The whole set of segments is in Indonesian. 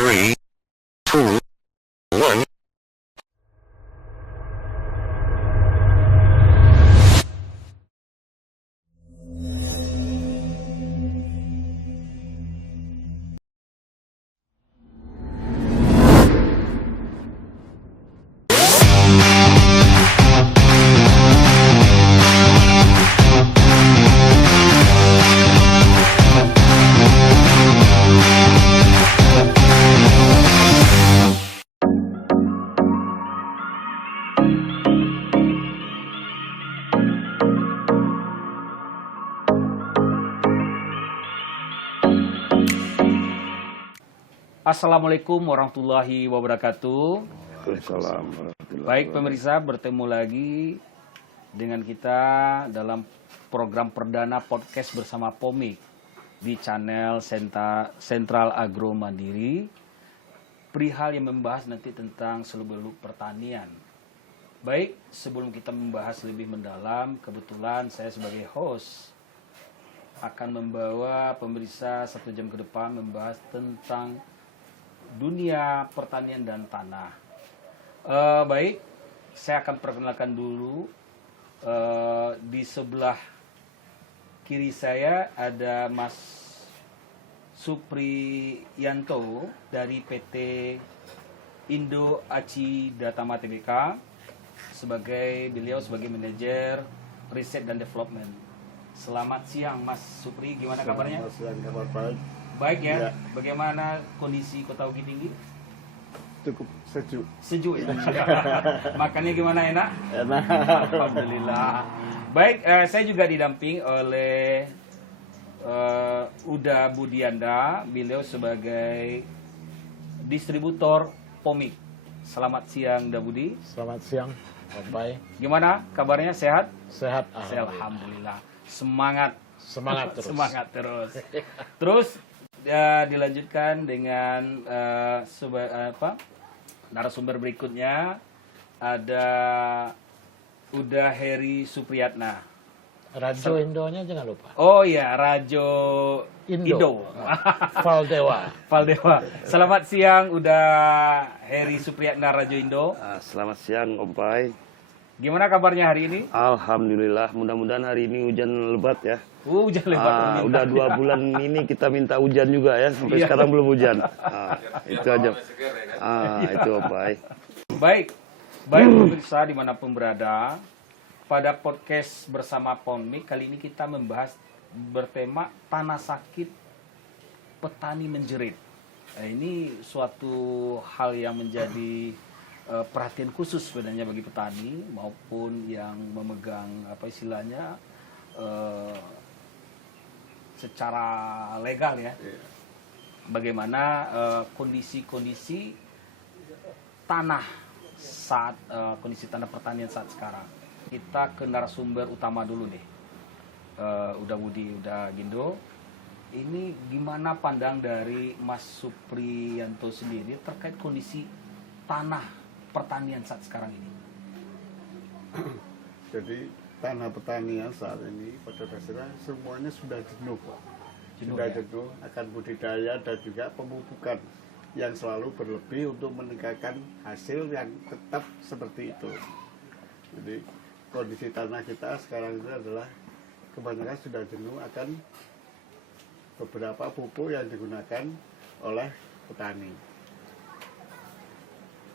3, 2, 1. Assalamualaikum warahmatullahi wabarakatuh. Waalaikumsalam warahmatullahi Baik pemirsa, bertemu lagi dengan kita dalam program perdana podcast bersama Pomik di channel Sentral Agro Mandiri. Perihal yang membahas nanti tentang seluk-beluk pertanian. Baik, sebelum kita membahas lebih mendalam, kebetulan saya sebagai host akan membawa pemirsa 1 jam ke depan membahas tentang dunia pertanian dan tanah. Baik, saya akan perkenalkan dulu. Di sebelah kiri saya ada Mas Supriyanto dari PT Indo Aci Datama Tbk. Beliau sebagai manajer riset dan development. Selamat siang Mas Supri, gimana kabarnya? Selamat siang, kabar baik. Baik ya. Ya. Bagaimana kondisi Kota Bukit Tinggi? Cukup sejuk. Sejuk ya. Makannya gimana, enak? Enak. Alhamdulillah. Baik, saya juga didamping oleh Uda Budianda, beliau sebagai distributor Pomik. Selamat siang, Uda Budi. Selamat siang, Bapak. Gimana kabarnya? Sehat? Sehat, Alhamdulillah. Semangat. Semangat terus. Semangat terus. Terus dilanjutkan dengan narasumber berikutnya ada Uda Heri Supriyatna. Rajo Indonya jangan lupa. Oh ya, Rajo Indo. Indo. Valdewa. Valdewa. Selamat siang Uda Heri Supriyatna Rajo Indo. Selamat siang, Om Pai. Gimana kabarnya hari ini? Alhamdulillah, mudah-mudahan hari ini hujan lebat ya. Hujan lebat. Udah 2 bulan ini kita minta hujan juga ya, sampai Iya. sekarang belum hujan. Itu aja. Itu Om Pai. Baik pemirsa dimanapun berada, pada podcast bersama Pomik kali ini kita membahas bertema tanah sakit petani menjerit. Nah, ini suatu hal yang menjadi perhatian khusus sebenarnya bagi petani maupun yang memegang secara legal ya. Bagaimana kondisi tanah saat kondisi tanah pertanian saat sekarang. Kita ke narasumber utama dulu deh. Uda Budi, Uda Gindo. Ini gimana pandang dari Mas Supriyanto sendiri terkait kondisi tanah pertanian saat sekarang ini? Jadi tanah pertanian saat ini pada dasarnya semuanya sudah jenuh, Pak. Jenuh, Sudah ya? jenuh akan budidaya dan juga pemupukan yang selalu berlebih untuk meningkatkan hasil yang tetap seperti itu. Jadi kondisi tanah kita sekarang itu adalah kebanyakan sudah jenuh akan beberapa pupuk yang digunakan oleh petani.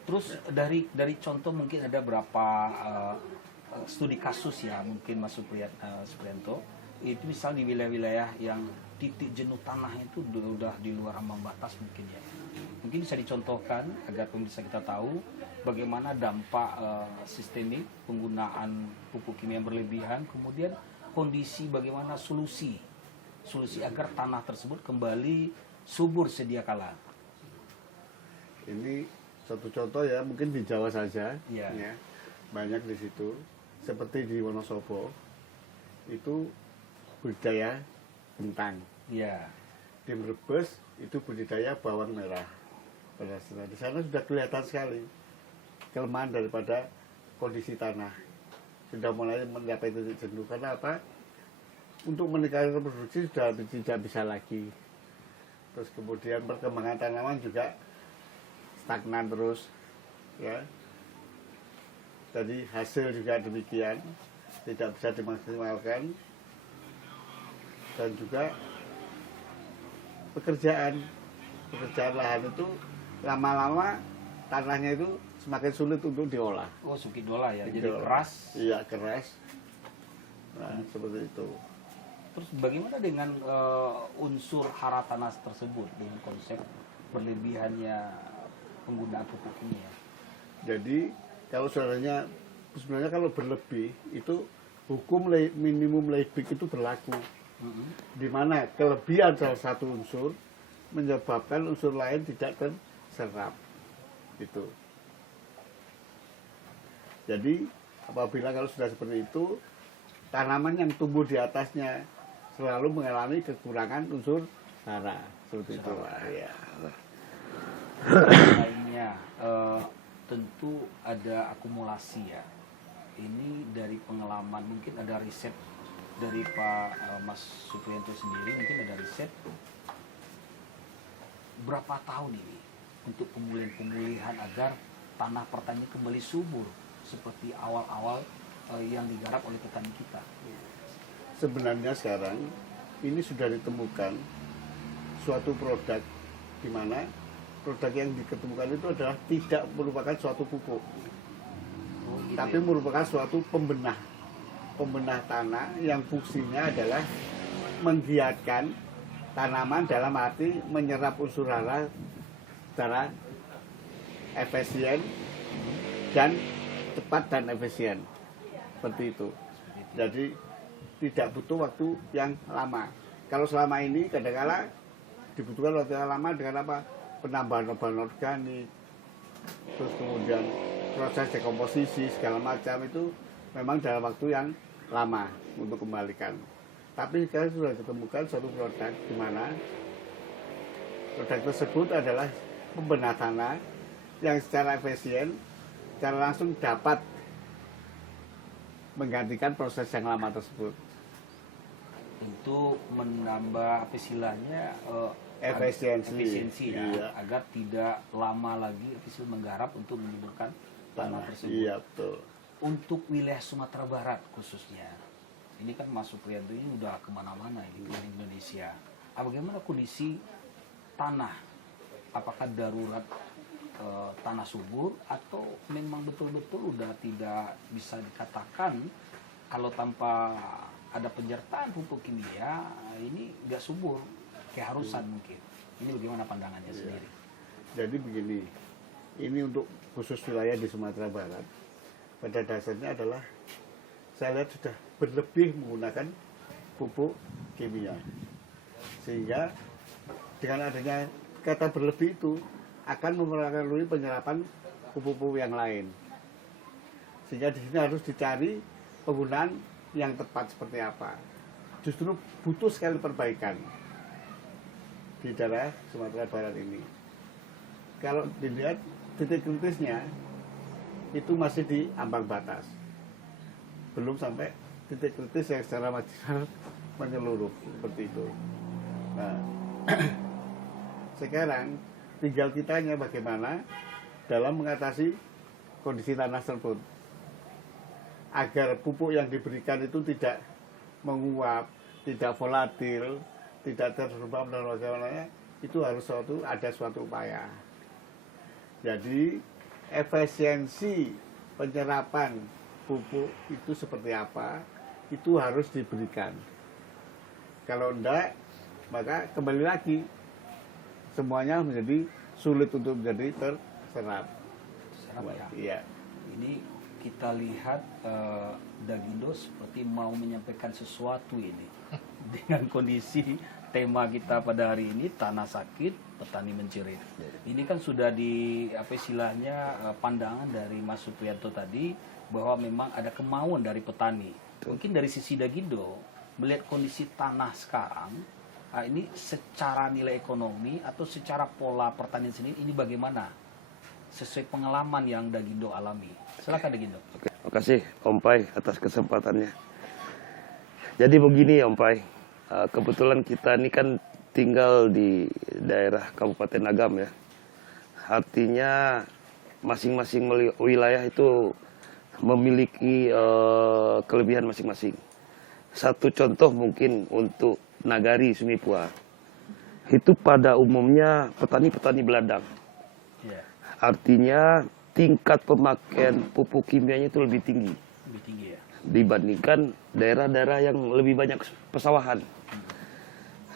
Terus dari contoh mungkin ada berapa studi kasus ya mungkin Mas Supriyanto itu misal di wilayah-wilayah yang titik jenuh tanahnya itu udah di luar ambang batas mungkin ya. Mungkin bisa dicontohkan agar pemirsa kita tahu bagaimana dampak sistemik penggunaan pupuk kimia yang berlebihan, kemudian kondisi bagaimana solusi agar tanah tersebut kembali subur sedia kala. Ini satu contoh ya, mungkin di Jawa saja, Iya. ya, banyak di situ. Seperti di Wonosobo, itu budidaya kentang. Iya. Di Brebes itu budidaya bawang merah. Pada di sana sudah kelihatan sekali kelemahan daripada kondisi tanah. Sudah mulai mencapai titik jenuh. Karena apa? Untuk meningkatkan produksi sudah tidak bisa lagi. Terus kemudian perkembangan tanaman juga stagnan terus, ya. Jadi hasil juga demikian, tidak bisa dimaksimalkan, dan juga pekerjaan lahan itu lama-lama tanahnya itu semakin sulit untuk diolah. Oh, semakin diolah ya, jadi Diolah. keras. Iya, keras. Nah, seperti itu. Terus bagaimana dengan unsur hara tanah tersebut dengan konsep berlebihannya penggunaan pupuk kimia? Jadi kalau sebenarnya kalau berlebih itu hukum minimum Leibig itu berlaku, di mana kelebihan salah satu unsur menyebabkan unsur lain tidak terserap. Itu. Jadi apabila kalau sudah seperti itu, tanaman yang tumbuh di atasnya selalu mengalami kekurangan unsur hara, seperti itu. Ya. Lainnya tentu ada akumulasi ya. Ini dari pengalaman, mungkin ada riset dari Pak Mas Supriyanto sendiri, mungkin ada riset berapa tahun ini untuk pemulihan agar tanah pertanian kembali subur seperti awal-awal yang digarap oleh petani kita. Sebenarnya sekarang ini sudah ditemukan suatu produk di mana produk yang diketemukan itu adalah tidak merupakan suatu pupuk, Gitu tapi ya? merupakan suatu pembenah tanah yang fungsinya adalah menggiatkan tanaman dalam arti menyerap unsur hara secara efisien dan cepat dan efisien, seperti itu. Jadi tidak butuh waktu yang lama. Kalau selama ini kadang-kala dibutuhkan waktu yang lama dengan apa? Penambahan organik, terus kemudian proses dekomposisi segala macam itu memang dalam waktu yang lama untuk kembalikan. Tapi sekarang sudah ditemukan suatu produk di mana produk tersebut adalah pembenah tanah yang secara efisien, secara langsung dapat menggantikan proses yang lama tersebut. Untuk menambah apa istilahnya Efisiensi. ya, Iya. agar tidak lama lagi efisien menggarap untuk menyuburkan tanah tersebut. Iya, betul. Untuk wilayah Sumatera Barat khususnya, ini kan Mas Supriyanto ini udah kemana-mana ini di Indonesia. Bagaimana kondisi tanah? Apakah darurat tanah subur atau memang betul-betul udah tidak bisa dikatakan kalau tanpa ada penyertaan pupuk kimia ini nggak subur, keharusan mungkin. Ini bagaimana pandangannya sendiri? Jadi begini, ini untuk khusus wilayah di Sumatera Barat, pada dasarnya adalah saya lihat sudah berlebih menggunakan pupuk kimia. Sehingga dengan adanya kata berlebih itu akan mempengaruhi penyerapan pupuk-pupuk yang lain. Sehingga di sini harus dicari penggunaan yang tepat seperti apa. Justru butuh sekali perbaikan di daerah Sumatera Barat ini. Kalau dilihat titik kritisnya itu masih di ambang batas, belum sampai titik kritis yang secara maksimal menyeluruh seperti itu. Nah, sekarang tinggal kitanya bagaimana dalam mengatasi kondisi tanah tersebut agar pupuk yang diberikan itu tidak menguap, tidak volatil, tidak terserap dan sebagainya. Itu harus ada suatu upaya. Jadi efisiensi penyerapan pupuk itu seperti apa, itu harus diberikan. Kalau enggak, maka kembali lagi semuanya menjadi sulit untuk menjadi terserap. Serap ya. Iya. Ini kita lihat Dagindo seperti mau menyampaikan sesuatu ini dengan kondisi tema kita pada hari ini, tanah sakit, petani menjerit. Ini kan sudah di apa istilahnya pandangan dari Mas Supriyanto tadi bahwa memang ada kemauan dari petani. Mungkin dari sisi Dagindo melihat kondisi tanah sekarang, ini secara nilai ekonomi atau secara pola pertanian sendiri ini bagaimana? Sesuai pengalaman yang Dagindo alami. Silakan Dagindo. Oke, terima kasih Om Pai atas kesempatannya. Jadi begini Om Pai, kebetulan kita ini kan tinggal di daerah Kabupaten Agam ya. Artinya masing-masing wilayah itu memiliki kelebihan masing-masing. Satu contoh mungkin untuk Nagari Sungai Puar. Itu pada umumnya petani-petani beladang. Ya, Artinya tingkat pemakaian pupuk kimianya itu lebih tinggi lebih tinggi ya. dibandingkan daerah-daerah yang lebih banyak pesawahan.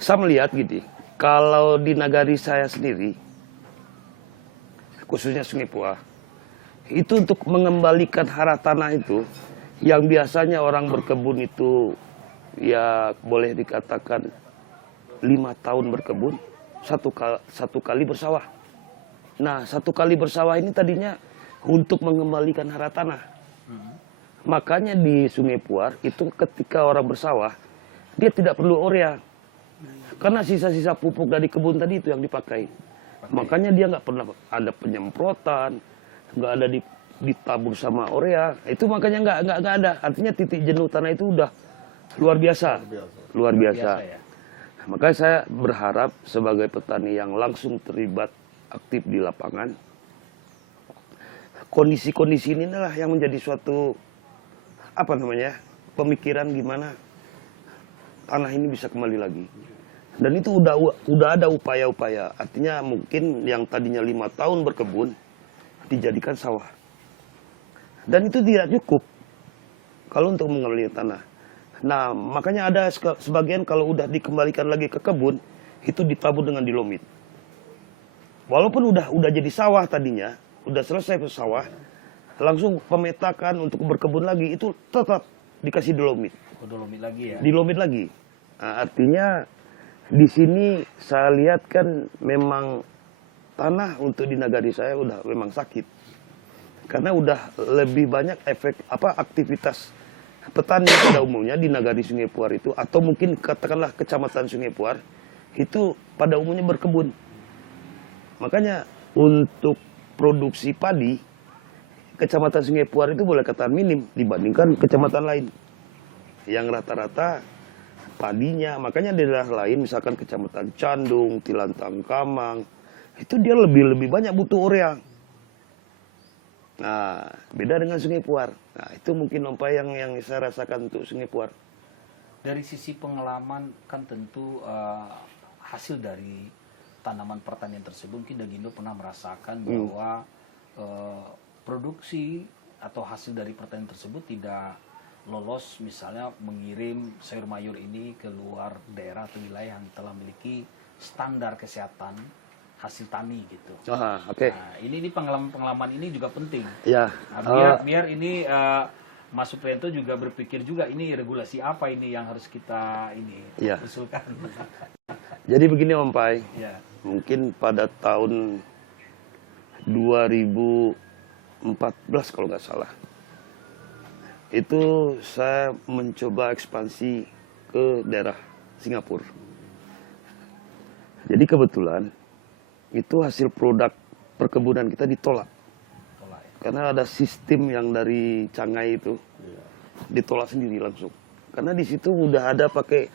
Saya melihat gitu, kalau di Nagari saya sendiri, khususnya Sungai Puar, itu untuk mengembalikan hara tanah itu, yang biasanya orang berkebun itu ya boleh dikatakan 5 tahun berkebun, satu kali bersawah. Nah, 1 kali bersawah ini tadinya untuk mengembalikan hara tanah. Makanya di Sungai Puar itu ketika orang bersawah, dia tidak perlu urea. Karena sisa-sisa pupuk dari kebun tadi itu yang dipakai. Makanya dia nggak pernah ada penyemprotan, nggak ada ditabur sama urea. Itu makanya nggak ada. Artinya titik jenuh tanah itu udah luar biasa. Luar biasa. Ya. Makanya saya berharap sebagai petani yang langsung terlibat aktif di lapangan, kondisi-kondisi inilah yang menjadi suatu pemikiran gimana tanah ini bisa kembali lagi. Dan itu udah ada upaya-upaya. Artinya mungkin yang tadinya 5 tahun berkebun dijadikan sawah. Dan itu tidak cukup kalau untuk mengembalikan tanah. Nah, makanya ada sebagian kalau udah dikembalikan lagi ke kebun, itu ditabur dengan dilomit. Walaupun udah jadi sawah tadinya, udah selesai sawah, langsung pemetakan untuk berkebun lagi, itu tetap dikasih dolomit. Dolomit lagi ya. Dilomit lagi. Nah, artinya di sini saya lihat kan memang tanah untuk di Nagari saya udah memang sakit. Karena udah lebih banyak aktivitas petani pada umumnya di Nagari Sungai Puar itu, atau mungkin katakanlah Kecamatan Sungai Puar, itu pada umumnya berkebun. Makanya untuk produksi padi, Kecamatan Sungai Puar itu boleh katakan minim dibandingkan kecamatan lain. Yang rata-rata padinya, makanya di daerah lain misalkan Kecamatan Candung, Tilantang Kamang, itu dia lebih banyak butuh urea. Nah, beda dengan Sungai Puar. Nah, itu mungkin yang saya rasakan untuk Sungai Puar. Dari sisi pengalaman kan tentu hasil dari tanaman pertanian tersebut, mungkin Dagindo pernah merasakan bahwa produksi atau hasil dari pertanian tersebut tidak lolos, misalnya mengirim sayur mayur ini ke luar daerah atau wilayah yang telah memiliki standar kesehatan hasil tani gitu. Oke. Nah, ini pengalaman ini juga penting. Ya. Nah, biar ini Mas Suprianto juga berpikir juga ini regulasi apa ini yang harus kita usulkan. Jadi begini Om Pai, Ya. mungkin pada tahun 2014 kalau nggak salah, itu saya mencoba ekspansi ke daerah Singapura. Jadi kebetulan itu hasil produk perkebunan kita ditolak. Karena ada sistem yang dari Canggay itu ditolak sendiri langsung. Karena di situ udah ada pakai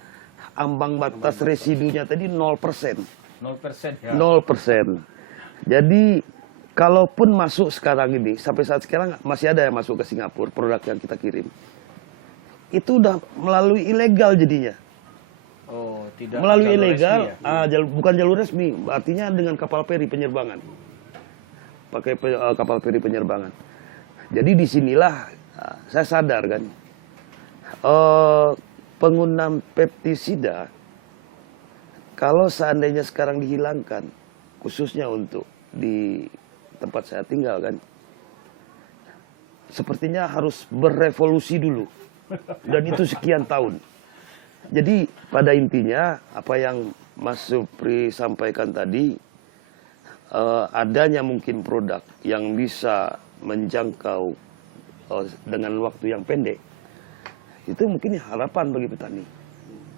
ambang batas residunya tadi 0%. 0% ya. 0%. Jadi kalaupun masuk sekarang ini, sampai saat sekarang masih ada yang masuk ke Singapura, produk yang kita kirim. Itu udah melalui ilegal jadinya. Oh, tidak Melalui jalur ilegal, resmi ya? bukan jalur resmi, artinya dengan kapal feri penyerbangan. Pakai kapal feri penyerbangan. Jadi disinilah saya sadar kan, penggunaan pestisida, kalau seandainya sekarang dihilangkan, khususnya untuk di tempat saya tinggal kan, sepertinya harus berevolusi dulu. Dan itu sekian tahun. Jadi pada intinya apa yang Mas Supri sampaikan tadi, adanya mungkin produk yang bisa menjangkau dengan waktu yang pendek, itu mungkin harapan bagi petani.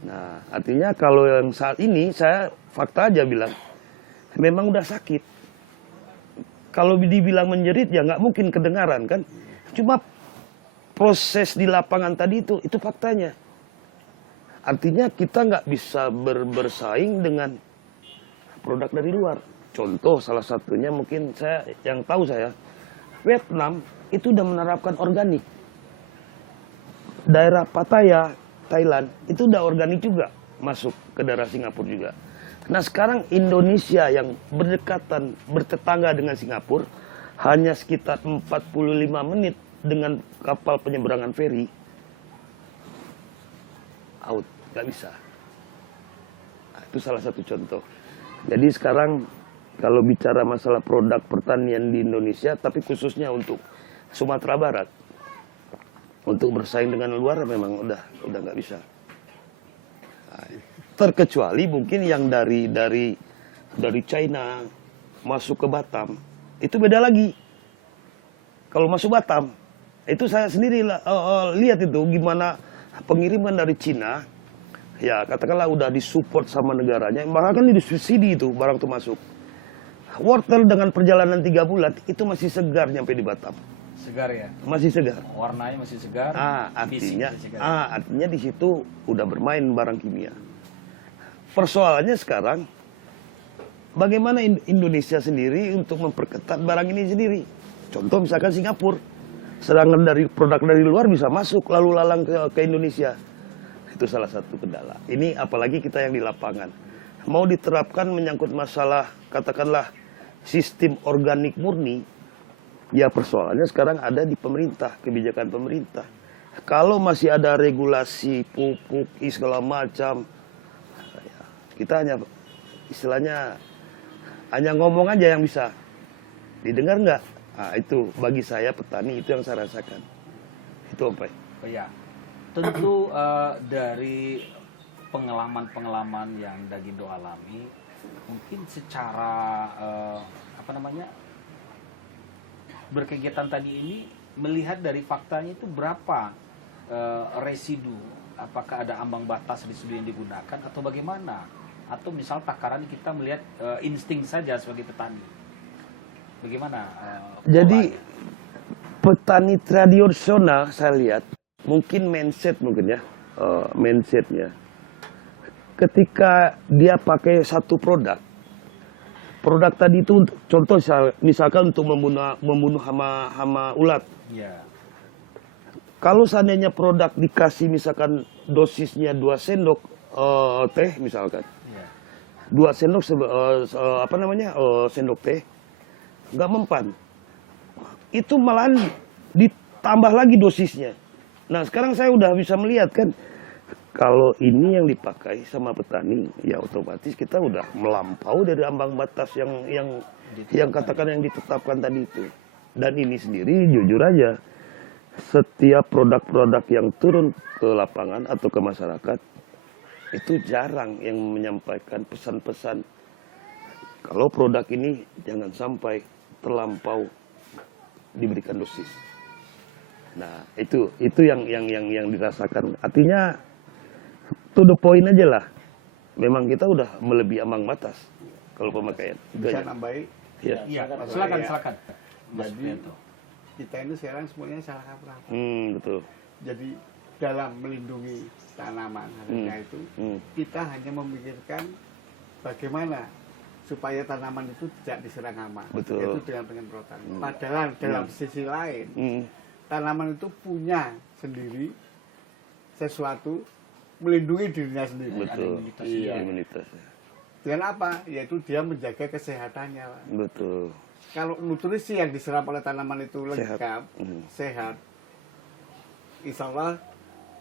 Nah, artinya kalau yang saat ini saya fakta aja bilang, memang udah sakit. Kalau dibilang menjerit ya nggak mungkin kedengaran kan. Cuma proses di lapangan tadi itu faktanya. Artinya kita nggak bisa bersaing dengan produk dari luar. Contoh salah satunya mungkin yang tahu saya, Vietnam itu udah menerapkan organik. Daerah Pattaya, Thailand, itu udah organik juga masuk ke daerah Singapura juga. Nah sekarang Indonesia yang bertetangga dengan Singapura, hanya sekitar 45 menit dengan kapal penyeberangan feri, out, nggak bisa. Nah, itu salah satu contoh. Jadi sekarang kalau bicara masalah produk pertanian di Indonesia, tapi khususnya untuk Sumatera Barat, untuk bersaing dengan luar memang udah nggak bisa. Nah, terkecuali mungkin yang dari China masuk ke Batam, itu beda lagi. Kalau masuk Batam, itu saya sendiri lihat itu gimana pengiriman dari Cina, ya katakanlah udah disupport sama negaranya, bahkan disubsidi itu barang itu masuk. Wortel dengan perjalanan 3 bulan itu masih segar nyampe di Batam. Segar ya? Masih segar. Warnanya masih segar. Artinya di situ udah bermain barang kimia. Persoalannya sekarang, bagaimana Indonesia sendiri untuk memperketat barang ini sendiri. Contoh misalkan Singapura, sedangkan dari produk dari luar bisa masuk lalu lalang ke Indonesia. Itu salah satu kendala. Ini apalagi kita yang di lapangan. Mau diterapkan menyangkut masalah katakanlah sistem organik murni, ya persoalannya sekarang ada di pemerintah, kebijakan pemerintah. Kalau masih ada regulasi pupuk, segala macam, kita hanya istilahnya hanya ngomong aja yang bisa didengar nggak? Nah, itu bagi saya petani itu yang saya rasakan. Itu apa? Oh ya, tentu dari pengalaman-pengalaman yang Dagindo alami, mungkin secara berkegiatan tadi ini melihat dari faktanya itu berapa residu, apakah ada ambang batas residu yang digunakan atau bagaimana, atau misal takaran kita melihat insting saja sebagai petani, bagaimana? Jadi petani tradisional saya lihat mungkin mindsetnya ketika dia pakai satu produk tadi itu contoh misalkan untuk membunuh hama ulat. Ya. Kalau seandainya produk dikasih misalkan dosisnya 2 sendok teh misalkan, Ya. 2 sendok sendok teh nggak mempan, itu malahan ditambah lagi dosisnya. Nah sekarang saya udah bisa melihat kan, kalau ini yang dipakai sama petani, ya otomatis kita udah melampau dari ambang batas yang katakan yang ditetapkan tadi itu. Dan ini sendiri jujur aja, setiap produk-produk yang turun ke lapangan atau ke masyarakat itu jarang yang menyampaikan pesan-pesan kalau produk ini jangan sampai terlampau diberikan dosis. Nah itu yang dirasakan. Artinya to the point aja lah. Memang kita udah melebihi ambang batas kalau pemakaian. Bisa nambahin. Ya. Iya, silakan. Mas Jadi Prianto. kita ini sekarang semuanya salah kaprah. Betul. Jadi dalam melindungi tanaman harusnya itu kita hanya memikirkan bagaimana supaya tanaman itu tidak diserang hama. Betul. Itu dengan penyemprotan. Padahal dalam sisi lain tanaman itu punya sendiri sesuatu melindungi dirinya sendiri. Betul. Iya. Imunitas. Dengan apa? Yaitu dia menjaga kesehatannya. Pak. Betul. Kalau nutrisi yang diserap oleh tanaman itu lengkap, sehat, insya Allah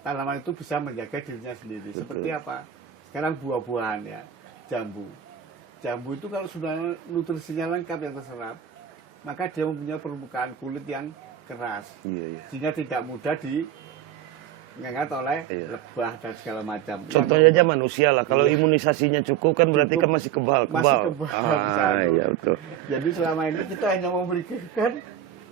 tanaman itu bisa menjaga dirinya sendiri. Betul. Seperti apa? Sekarang buah-buahan ya, jambu. Jambu itu kalau sudah nutrisinya lengkap yang terserap, maka dia mempunyai permukaan kulit yang keras, sehingga tidak mudah diingat oleh lebah dan segala macam. Contohnya aja manusia lah, kalau imunisasinya cukup kan berarti kan masih kebal. Iya betul. Jadi selama ini kita hanya memikirkan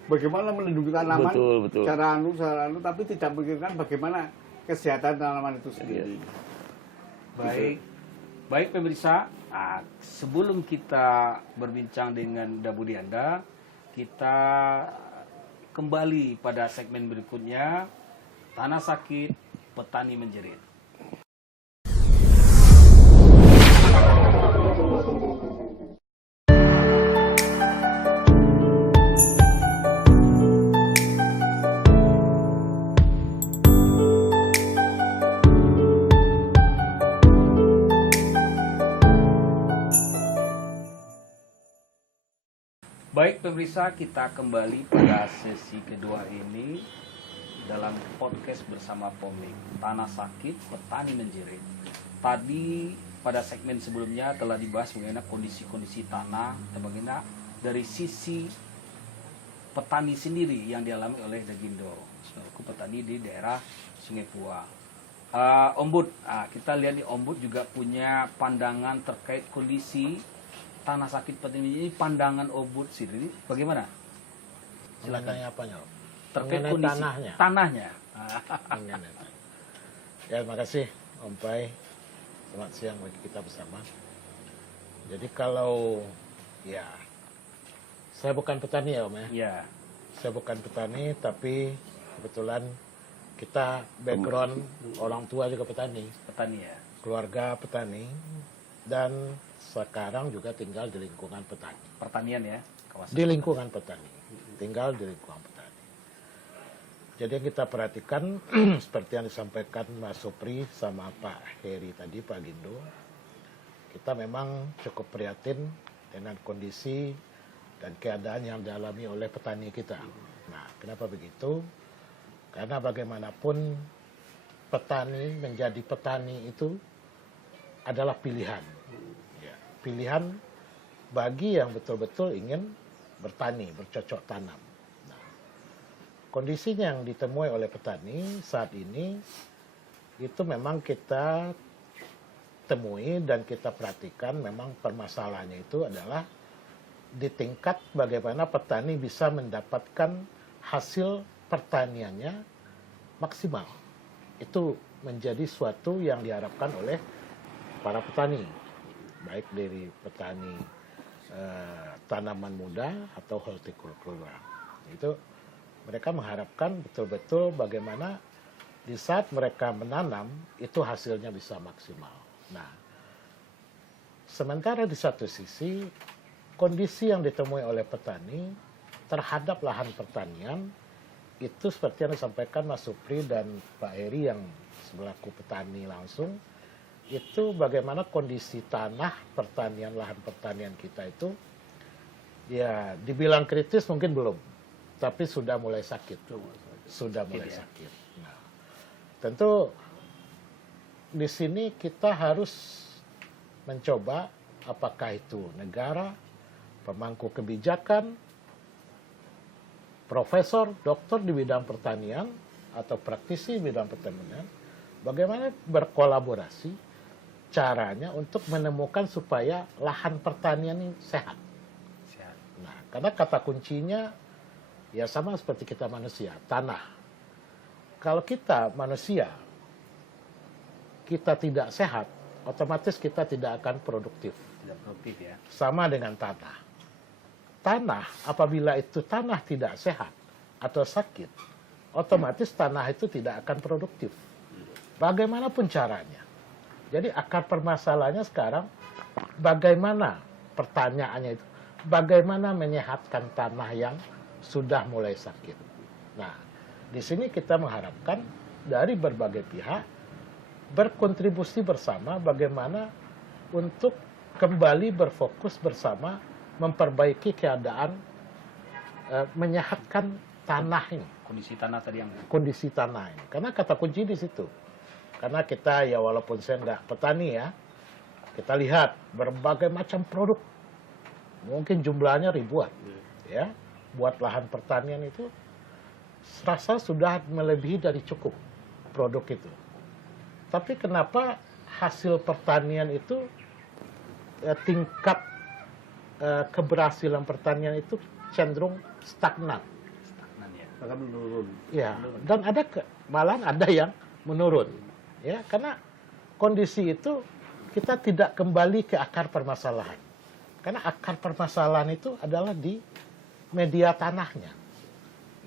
bagaimana melindungi tanaman, betul. cara anu, tapi tidak memikirkan bagaimana kesehatan tanaman itu sendiri. Baik pemirsa, sebelum kita berbincang dengan Dabudianda, kita kembali pada segmen berikutnya, Tanah Sakit, Petani Menjerit. Baik pemirsa, kita kembali pada sesi kedua ini dalam podcast bersama Pomik. Tanah sakit, petani menjerit. Tadi pada segmen sebelumnya telah dibahas mengenai kondisi-kondisi tanah dan bagaimana dari sisi petani sendiri yang dialami oleh Dagindo, selaku petani di daerah Sungai Pua. Om Bud, kita lihat di Om Bud juga punya pandangan terkait kondisi tanah sakit petani ini. Pandangan Om Bud sendiri bagaimana? Silakan. Mengenai apanya? Om? Terkait Mengenai kondisi tanahnya. Mengenai. Ya, terima kasih Om Pai. Selamat siang bagi kita bersama. Jadi kalau ya saya bukan petani ya Om ya. Ya, Saya bukan petani tapi kebetulan kita background orang tua juga petani, petani ya. keluarga petani, dan sekarang juga tinggal di lingkungan petani. Pertanian ya, kawasan. Di lingkungan petani, tinggal di lingkungan petani. Jadi yang kita perhatikan seperti yang disampaikan Mas Supri sama Pak Heri tadi, Pak Gindo, kita memang cukup prihatin dengan kondisi dan keadaan yang dialami oleh petani kita. Nah, kenapa begitu? Karena bagaimanapun petani menjadi petani itu adalah pilihan. Ya, pilihan bagi yang betul-betul ingin bertani, bercocok tanam. Nah, kondisinya yang ditemui oleh petani saat ini itu memang kita temui dan kita perhatikan memang permasalahannya itu adalah di tingkat bagaimana petani bisa mendapatkan hasil pertaniannya maksimal. Itu menjadi suatu yang diharapkan oleh para petani, baik dari petani tanaman muda atau hortikultura. Itu mereka mengharapkan betul-betul bagaimana di saat mereka menanam itu hasilnya bisa maksimal. Nah, sementara di satu sisi kondisi yang ditemui oleh petani terhadap lahan pertanian itu seperti yang disampaikan Mas Supri dan Pak Heri yang selaku petani langsung, itu bagaimana kondisi tanah pertanian, lahan pertanian kita itu ya dibilang kritis mungkin belum, tapi sudah mulai sakit. Sudah mulai sakit. Nah, tentu di sini kita harus mencoba apakah itu negara, pemangku kebijakan, profesor, dokter di bidang pertanian, atau praktisi di bidang pertanian, bagaimana berkolaborasi caranya untuk menemukan supaya lahan pertanian ini sehat. Nah, karena kata kuncinya ya sama seperti kita manusia, tanah. Kalau kita manusia, kita tidak sehat, otomatis kita tidak akan produktif. Tidak produktif ya. Sama dengan tanah. Tanah, apabila itu tanah tidak sehat atau sakit, otomatis tanah itu tidak akan produktif. Bagaimanapun caranya. Jadi akar permasalahannya sekarang, bagaimana pertanyaannya itu, bagaimana menyehatkan tanah yang sudah mulai sakit. Nah, di sini kita mengharapkan dari berbagai pihak berkontribusi bersama bagaimana untuk kembali berfokus bersama memperbaiki keadaan menyehatkan tanah ini. Kondisi tanah tadi yang Kondisi tanah ini. Karena kata kunci di situ. Karena kita ya walaupun saya nggak petani ya, kita lihat berbagai macam produk. Mungkin jumlahnya ribuan. Ya, buat lahan pertanian itu serasa sudah melebihi dari cukup produk itu. Tapi kenapa hasil pertanian itu tingkat keberhasilan pertanian itu cenderung stagnan. ya. Akan menurun. Ya, dan ada malahan ada yang menurun. Ya, karena kondisi itu kita tidak kembali ke akar permasalahan. Karena akar permasalahan itu adalah di media tanahnya.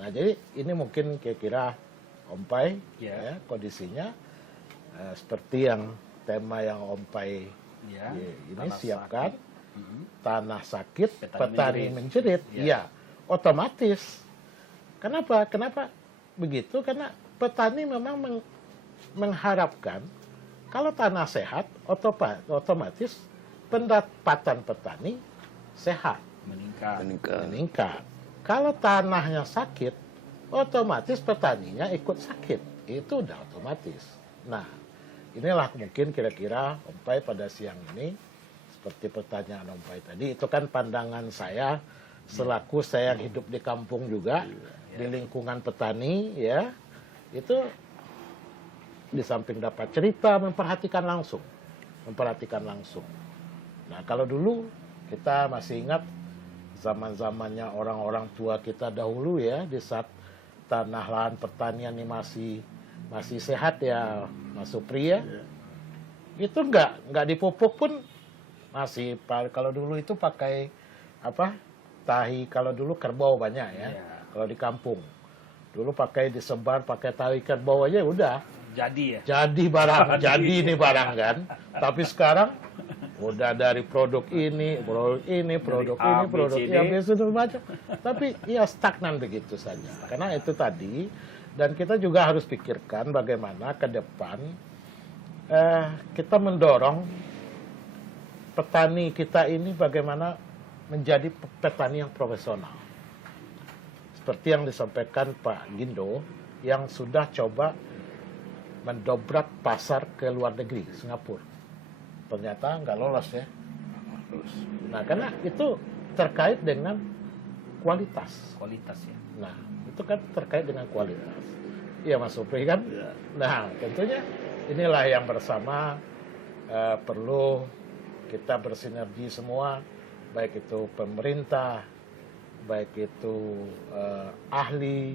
Nah, jadi ini mungkin kira-kira Om Pai ya, kondisinya seperti yang tema yang Om Pai ini siapkan. Tanah sakit, petani menjerit. Ya, otomatis. Kenapa? Kenapa begitu? Karena petani memang mengharapkan kalau tanah sehat, otomatis pendapatan petani sehat. meningkat. meningkat. Kalau tanahnya sakit, otomatis petaninya ikut sakit. Itu udah otomatis. Nah, inilah mungkin kira-kira Om Pai pada siang ini, seperti pertanyaan Om Pai tadi, itu kan pandangan saya selaku saya yang hidup di kampung juga, di lingkungan petani, ya, itu di samping dapat cerita, memperhatikan langsung. Nah, kalau dulu kita masih ingat zaman-zamannya orang-orang tua kita dahulu ya, di saat tanah lahan pertanian ini masih sehat ya, Mas Supri ya. Itu nggak dipupuk pun masih, kalau dulu itu pakai apa? Tahi, kalau dulu kerbau banyak ya. Kalau di kampung. Dulu pakai disebar pakai tahi kerbau aja udah. Jadi ya. Jadi barang, jadi ini barang kan. Tapi sekarang udah dari produk ini, produk ini, ya sudah macam. Tapi ya stagnan begitu saja. Karena itu tadi, dan kita juga harus pikirkan bagaimana ke depan kita mendorong petani kita ini bagaimana menjadi petani yang profesional. Seperti yang disampaikan Pak Gindo, yang sudah coba mendobrak pasar ke luar negeri, Singapura. Ternyata nggak lolos ya. Nah, karena itu terkait dengan kualitas. Kualitas ya. Nah, itu kan terkait dengan kualitas. Iya Mas Supri kan? Nah, tentunya inilah yang bersama perlu kita bersinergi semua, baik itu pemerintah, baik itu ahli,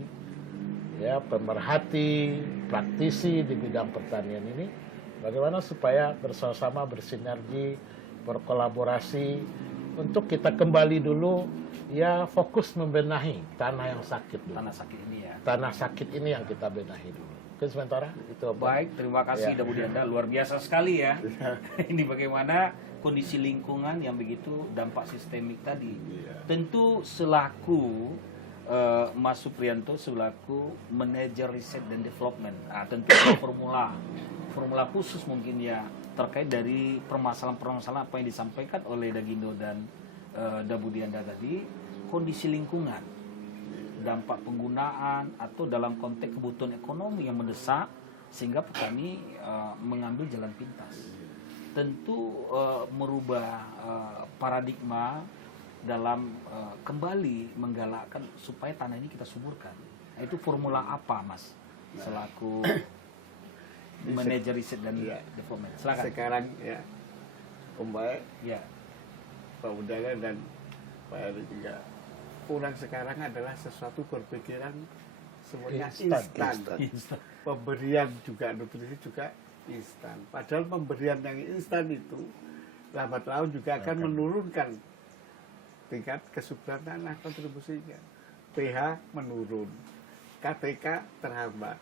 ya, pemerhati, praktisi di bidang pertanian ini, bagaimana supaya bersama-sama bersinergi, berkolaborasi untuk kita kembali dulu ya fokus membenahi tanah yang sakit dulu. Tanah sakit ini ya. Tanah sakit ini yang kita benahi dulu. Oke, sementara itu apa? Baik, terima kasih Dabu Dianda, luar biasa sekali ya. Ini bagaimana kondisi lingkungan yang begitu dampak sistemik tadi. Tentu selaku Mas Suprianto selaku manajer riset dan development. Nah, tentu ada formula khusus mungkin ya terkait dari permasalahan-permasalahan apa yang disampaikan oleh Dagindo dan Dabu Dianda tadi, kondisi lingkungan, dampak penggunaan atau dalam konteks kebutuhan ekonomi yang mendesak sehingga petani mengambil jalan pintas. Tentu merubah paradigma dalam kembali menggalakkan supaya tanah ini kita suburkan. Nah, itu formula apa, Mas? Selaku manajer riset dan development. Silakan. Sekarang ya, Om Baik, Ya. Pak Udara dan Pak Heri juga, kurang sekarang adalah sesuatu berpikiran semuanya instan. Pemberian juga nutrisi juga instan. Padahal pemberian yang instan itu lambat laun juga akan menurunkan tingkat kesuburan tanah, kontribusinya. pH menurun, KTK terhambat.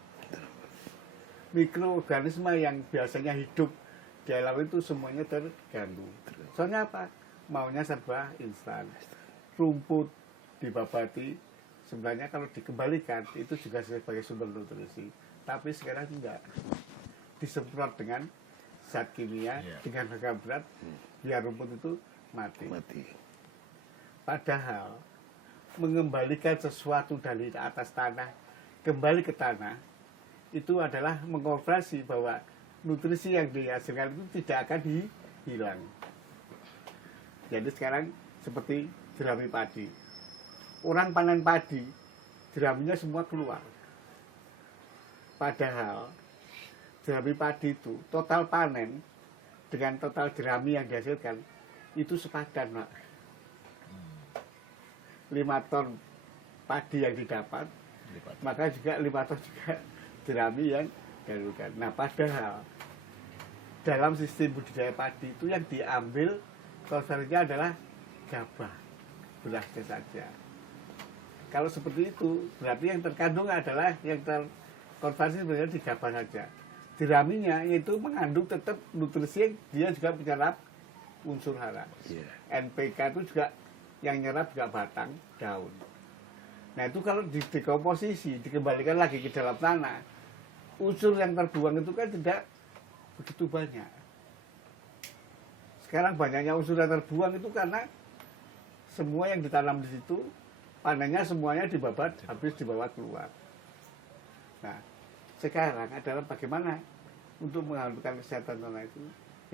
Mikroorganisme yang biasanya hidup di alam itu semuanya terganggu. Soalnya apa? Maunya serba instan. Rumput dibabati, sebenarnya kalau dikembalikan itu juga sebagai sumber nutrisi. Tapi sekarang enggak. Disemprot dengan zat kimia, dengan harga berat, biar rumput itu mati. Padahal mengembalikan sesuatu dari atas tanah kembali ke tanah itu adalah mengoperasi bahwa nutrisi yang dihasilkan itu tidak akan hilang. Jadi sekarang seperti jerami padi. Orang panen padi, jeraminya semua keluar. Padahal jerami padi itu total panen dengan total jerami yang dihasilkan itu sepadan, Pak. 5 ton padi yang didapat, maka juga 5 ton juga jerami yang dihasilkan. Nah, padahal dalam sistem budidaya padi itu yang diambil konversinya adalah gabah, berasnya saja. Kalau seperti itu, berarti yang terkandung adalah yang terkonversi sebenarnya di gabah saja. Jeraminya itu mengandung tetap nutrisi, dia juga menyerap unsur hara. NPK itu juga yang nyerap juga batang, daun. Nah itu kalau didekomposisi, dikembalikan lagi ke dalam tanah, unsur yang terbuang itu kan tidak begitu banyak. Sekarang banyaknya unsur yang terbuang itu karena semua yang ditanam di situ panennya semuanya dibabat habis dibawa keluar. Nah, sekarang adalah bagaimana untuk menghadirkan kesehatan tanah itu,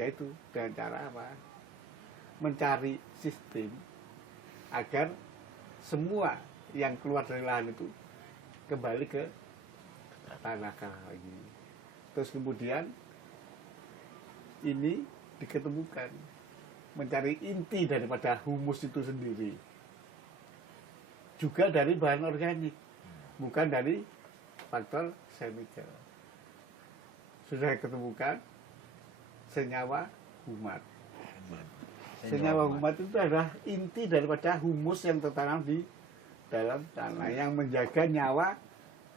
yaitu dengan cara apa? Mencari sistem agar semua yang keluar dari lahan itu kembali ke tanah lagi. Terus kemudian ini diketemukan mencari inti daripada humus itu sendiri juga dari bahan organik, bukan dari faktor chemical. Sudah diketemukan senyawa humat. Senyawa humat itu adalah inti daripada humus yang tertanam di dalam tanah yang menjaga nyawa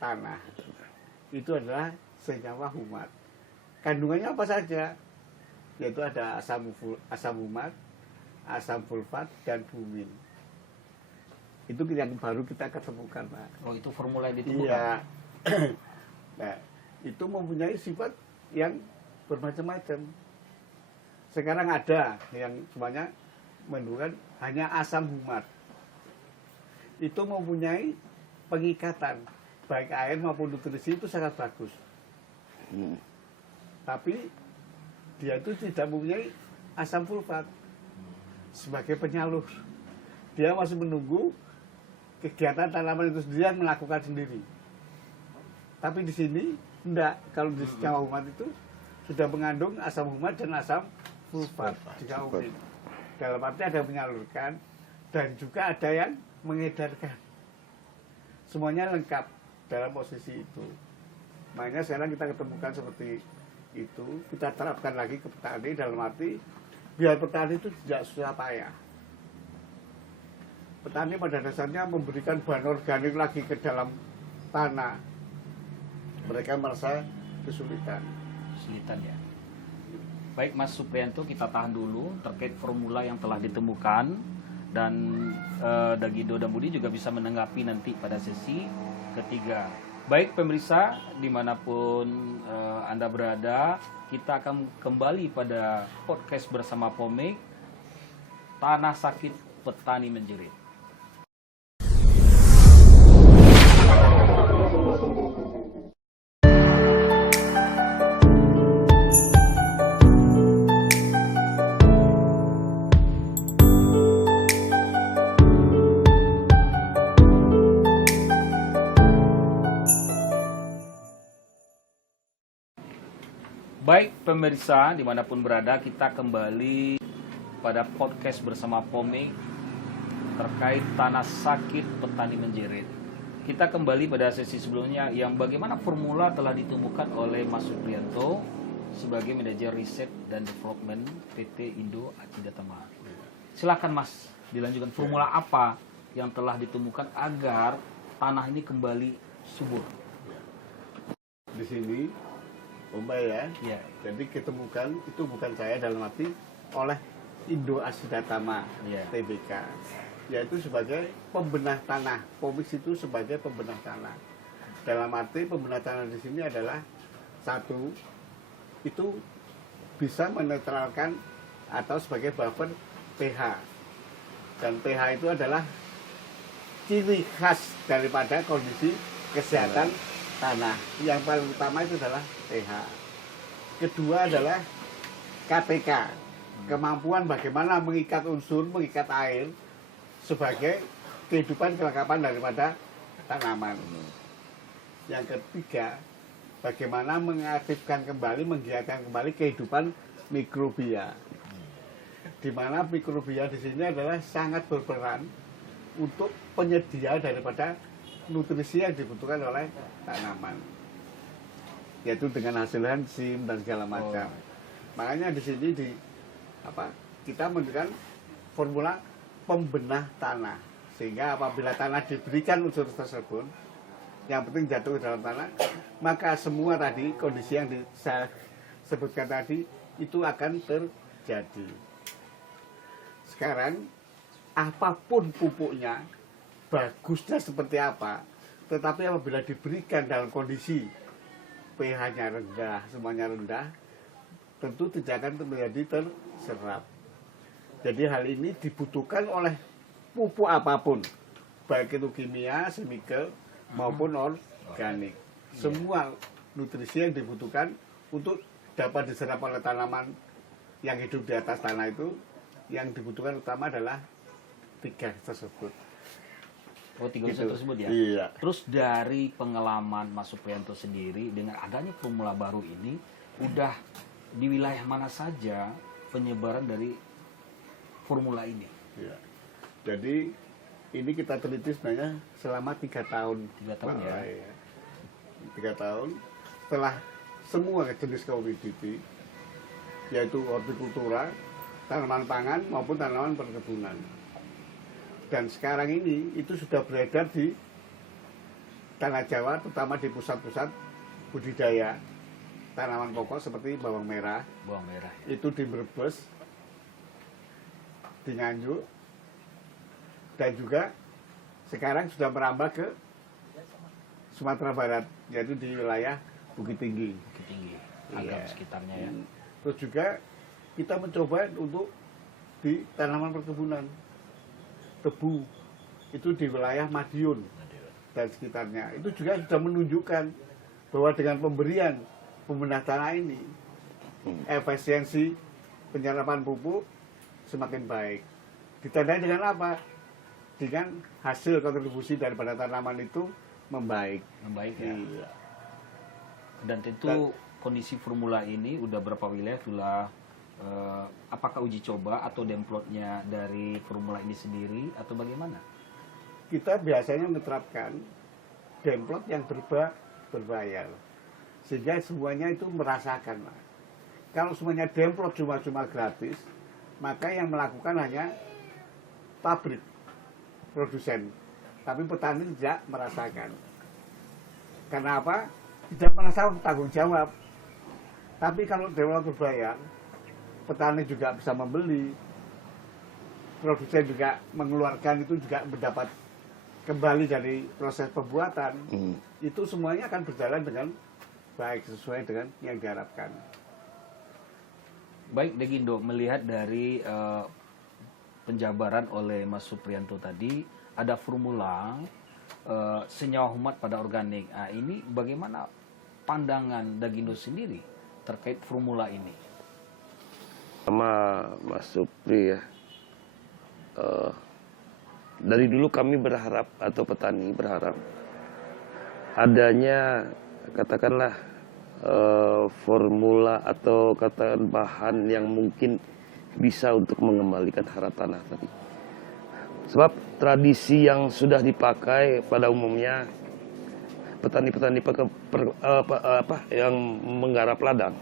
tanah. Itu adalah senyawa humat. Kandungannya apa saja? Yaitu ada asam humat, asam sulfat, dan humin. Itu yang baru kita ketemukan, Pak. Oh, itu formula yang ditemukan? Iya. Nah, itu mempunyai sifat yang bermacam-macam. Sekarang ada yang semuanya menunjukkan hanya asam humat. Itu mempunyai pengikatan, baik air maupun nutrisi itu sangat bagus. Tapi dia itu tidak mempunyai asam sulfat sebagai penyalur. Dia masih menunggu kegiatan tanaman itu sendiri yang melakukan sendiri. Tapi di sini enggak. Kalau di senyawa humat itu sudah mengandung asam humat dan asam sulfat digabungin. Dalam arti ada yang menyalurkan dan juga ada yang mengedarkan. Semuanya lengkap dalam posisi itu. Makanya sekarang kita ketemukan seperti itu, kita terapkan lagi ke petani dalam arti biar petani itu tidak susah payah. Petani pada dasarnya memberikan bahan organik lagi ke dalam tanah. Mereka merasa kesulitan. Kesulitan ya. Baik Mas Suprianto, kita tahan dulu terkait formula yang telah ditemukan, dan Dagindo dan Budi juga bisa menanggapi nanti pada sesi ketiga. Baik pemirsa, dimanapun Anda berada, kita akan kembali pada podcast bersama Pomik, Tanah Sakit Petani Menjerit. Baik pemirsa, dimanapun berada, kita kembali pada podcast bersama Pomik terkait Tanah Sakit Petani Menjerit. Kita kembali pada sesi sebelumnya yang bagaimana formula telah ditemukan oleh Mas Suprianto sebagai manajer riset dan development PT Indo Acida Tama. Silakan Mas, dilanjutkan formula apa yang telah ditemukan agar tanah ini kembali subur. Di sini ya. Jadi ketemukan itu bukan saya dalam arti oleh Indo Acida Tama TBK, yaitu sebagai pembenah tanah. Pomik itu sebagai pembenah tanah. Dalam arti pembenah tanah di sini adalah satu, itu bisa menetralkan atau sebagai buffer pH. Dan pH itu adalah ciri khas daripada kondisi kesehatan tanah. Yang paling utama itu adalah pH. Kedua adalah KPK, kemampuan bagaimana mengikat unsur, mengikat air sebagai kehidupan kelengkapan daripada tanaman. Yang ketiga, bagaimana mengaktifkan kembali, menggiatkan kembali kehidupan mikrobia. Di mana mikrobia di sini adalah sangat berperan untuk penyedia daripada nutrisi yang dibutuhkan oleh tanaman, yaitu dengan hasil enzim dan segala macam. Makanya di sini kita menunjukkan formula pembenah tanah, sehingga apabila tanah diberikan unsur tersebut, yang penting jatuh ke dalam tanah, maka semua tadi kondisi yang saya sebutkan tadi itu akan terjadi. Sekarang apapun pupuknya, bagusnya seperti apa, tetapi apabila diberikan dalam kondisi pH-nya rendah, semuanya rendah, tentu tidak akan menjadi terserap. Jadi hal ini dibutuhkan oleh pupuk apapun, baik itu kimia, chemical maupun organik. Semua nutrisi yang dibutuhkan untuk dapat diserap oleh tanaman yang hidup di atas tanah itu, yang dibutuhkan utama adalah 3 tersebut. Oh, 3 unsur Gitu. tersebut ya. Iya. Terus dari pengalaman Mas Supriyanto sendiri dengan adanya formula baru ini, udah di wilayah mana saja penyebaran dari formula ini? Iya. Jadi ini kita teliti sebenarnya selama 3 tahun. 3 tahun ya. Iya. 3 tahun setelah semua jenis komoditi, yaitu hortikultura, tanaman pangan maupun tanaman perkebunan. Dan sekarang ini itu sudah beredar di tanah Jawa, terutama di pusat-pusat budidaya tanaman pokok seperti bawang merah. Bawang merah. Itu di Brebes, di Nganjuk, dan juga sekarang sudah merambah ke Sumatera Barat, yaitu di wilayah Bukit Tinggi. Bukit Tinggi, Iya. agak sekitarnya ya. Terus juga kita mencoba untuk di tanaman perkebunan, tebu, itu di wilayah Madiun dan sekitarnya. Itu juga sudah menunjukkan bahwa dengan pemberian pembedah tanah ini, efisiensi penyerapan pupuk semakin baik. Ditandai dengan apa? Dengan hasil kontribusi daripada tanaman itu membaik. Membaik ya. Iya. Dan tentu kondisi formula ini udah berapa wilayah sudah apakah uji coba atau demplotnya dari formula ini sendiri atau bagaimana? Kita biasanya menerapkan demplot yang berbayar, sehingga semuanya itu merasakan. Mas. Kalau semuanya demplot cuma gratis, maka yang melakukan hanya pabrik, produsen, tapi petani tidak merasakan. Karena apa? Tidak merasa tanggung jawab. Tapi kalau demplot berbayar, petani juga bisa membeli, produsen juga mengeluarkan, itu juga mendapat kembali dari proses pembuatan. Itu semuanya akan berjalan dengan baik, sesuai dengan yang diharapkan. Baik, Degindo, melihat dari penjabaran oleh Mas Supriyanto tadi, ada formula senyawa humat pada organik. Nah, ini bagaimana pandangan Degindo sendiri terkait formula ini? Sama Mas Supri ya, dari dulu kami berharap atau petani berharap adanya katakanlah formula atau katakan bahan yang mungkin bisa untuk mengembalikan hara tanah tadi. Sebab tradisi yang sudah dipakai pada umumnya petani-petani yang menggarap ladang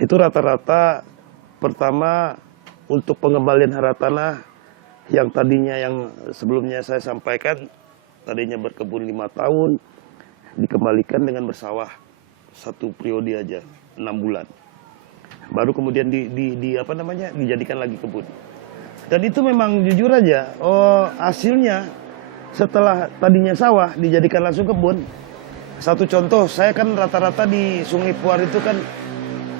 itu rata-rata pertama untuk pengembalian hara tanah yang tadinya yang sebelumnya saya sampaikan tadinya berkebun 5 tahun dikembalikan dengan bersawah 1 periode aja 6 bulan, baru kemudian dijadikan lagi kebun. Dan itu memang jujur aja hasilnya setelah tadinya sawah dijadikan langsung kebun. Satu contoh, saya kan rata-rata di Sungai Puar itu kan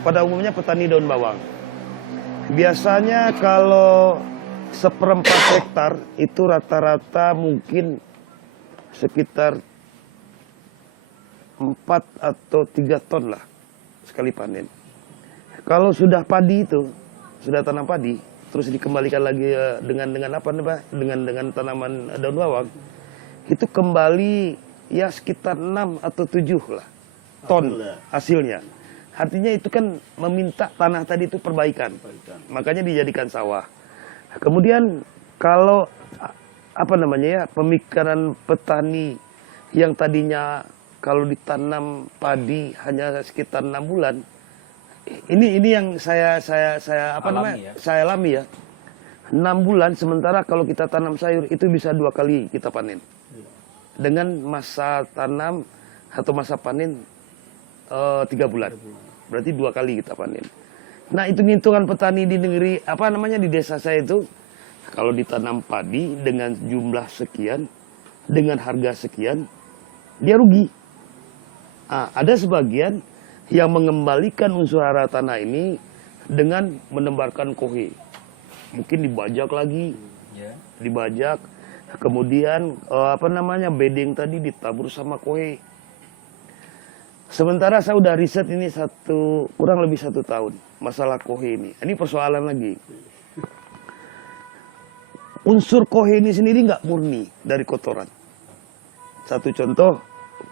pada umumnya petani daun bawang. Biasanya kalau 1/4 hektar itu rata-rata mungkin sekitar 4 atau 3 ton lah sekali panen. Kalau sudah padi itu, sudah tanam padi, terus dikembalikan lagi dengan tanaman daun bawang, itu kembali ya sekitar 6 atau 7 lah ton hasilnya. Artinya itu kan meminta tanah tadi itu perbaikan. Makanya dijadikan sawah. Kemudian kalau pemikiran petani yang tadinya kalau ditanam padi hanya sekitar 6 bulan. Ini yang saya alami ya. 6 bulan, sementara kalau kita tanam sayur itu bisa 2 kali kita panen. Dengan masa tanam atau masa panen 3 bulan. Berarti 2 kali kita panen. Nah, itu hitungan petani di negeri di desa saya itu, kalau ditanam padi dengan jumlah sekian, dengan harga sekian, dia rugi. Nah, ada sebagian yang mengembalikan unsur hara tanah ini dengan menebarkan kohe. Mungkin dibajak lagi, Ya. dibajak, kemudian bedding tadi ditabur sama kohe. Sementara saya udah riset ini kurang lebih 1 tahun masalah kohe ini. Ini persoalan lagi. Unsur kohe ini sendiri nggak murni dari kotoran. Satu contoh,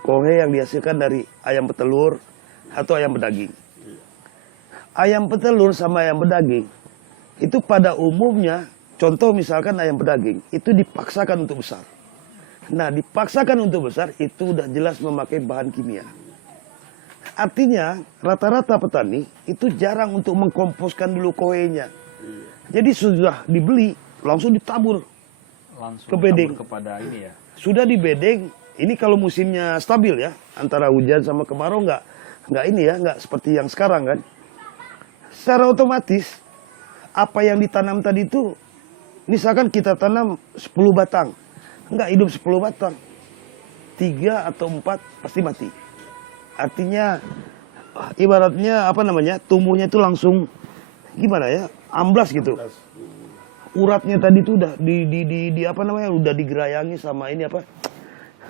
kohe yang dihasilkan dari ayam petelur atau ayam bedaging. Ayam petelur sama ayam bedaging itu pada umumnya, contoh misalkan ayam bedaging, itu dipaksakan untuk besar. Nah, dipaksakan untuk besar itu udah jelas memakai bahan kimia. Artinya, rata-rata petani itu jarang untuk mengkomposkan dulu kohenya. Jadi sudah dibeli, langsung ditabur Langsung ke bedding. ditabur kepada ini ya. Sudah di bedding, ini kalau musimnya stabil ya, antara hujan sama kemarau nggak seperti yang sekarang kan. Secara otomatis, apa yang ditanam tadi itu, misalkan kita tanam 10 batang, nggak hidup 10 batang, 3 atau 4 pasti mati. Artinya, ibaratnya tumbuhnya itu langsung gimana ya, amblas gitu. Uratnya tadi itu udah udah digerayangi sama ini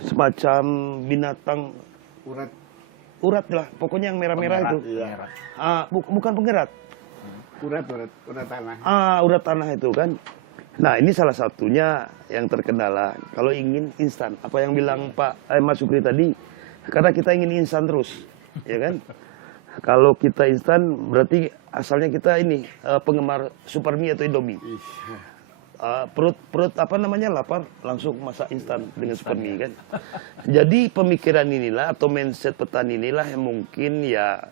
semacam binatang urat lah, pokoknya yang merah-merah itu. Iya. Bukan penggerak. Urat tanah. Urat tanah itu kan. Nah, ini salah satunya yang terkendala. Kalau ingin instan, apa yang bilang Mas Sukri tadi, karena kita ingin instan terus, ya kan? Kalau kita instan berarti asalnya kita ini penggemar Supermie atau Indomie. Perut lapar, langsung masak instan dengan Supermie kan. Jadi pemikiran inilah atau mindset petani inilah yang mungkin ya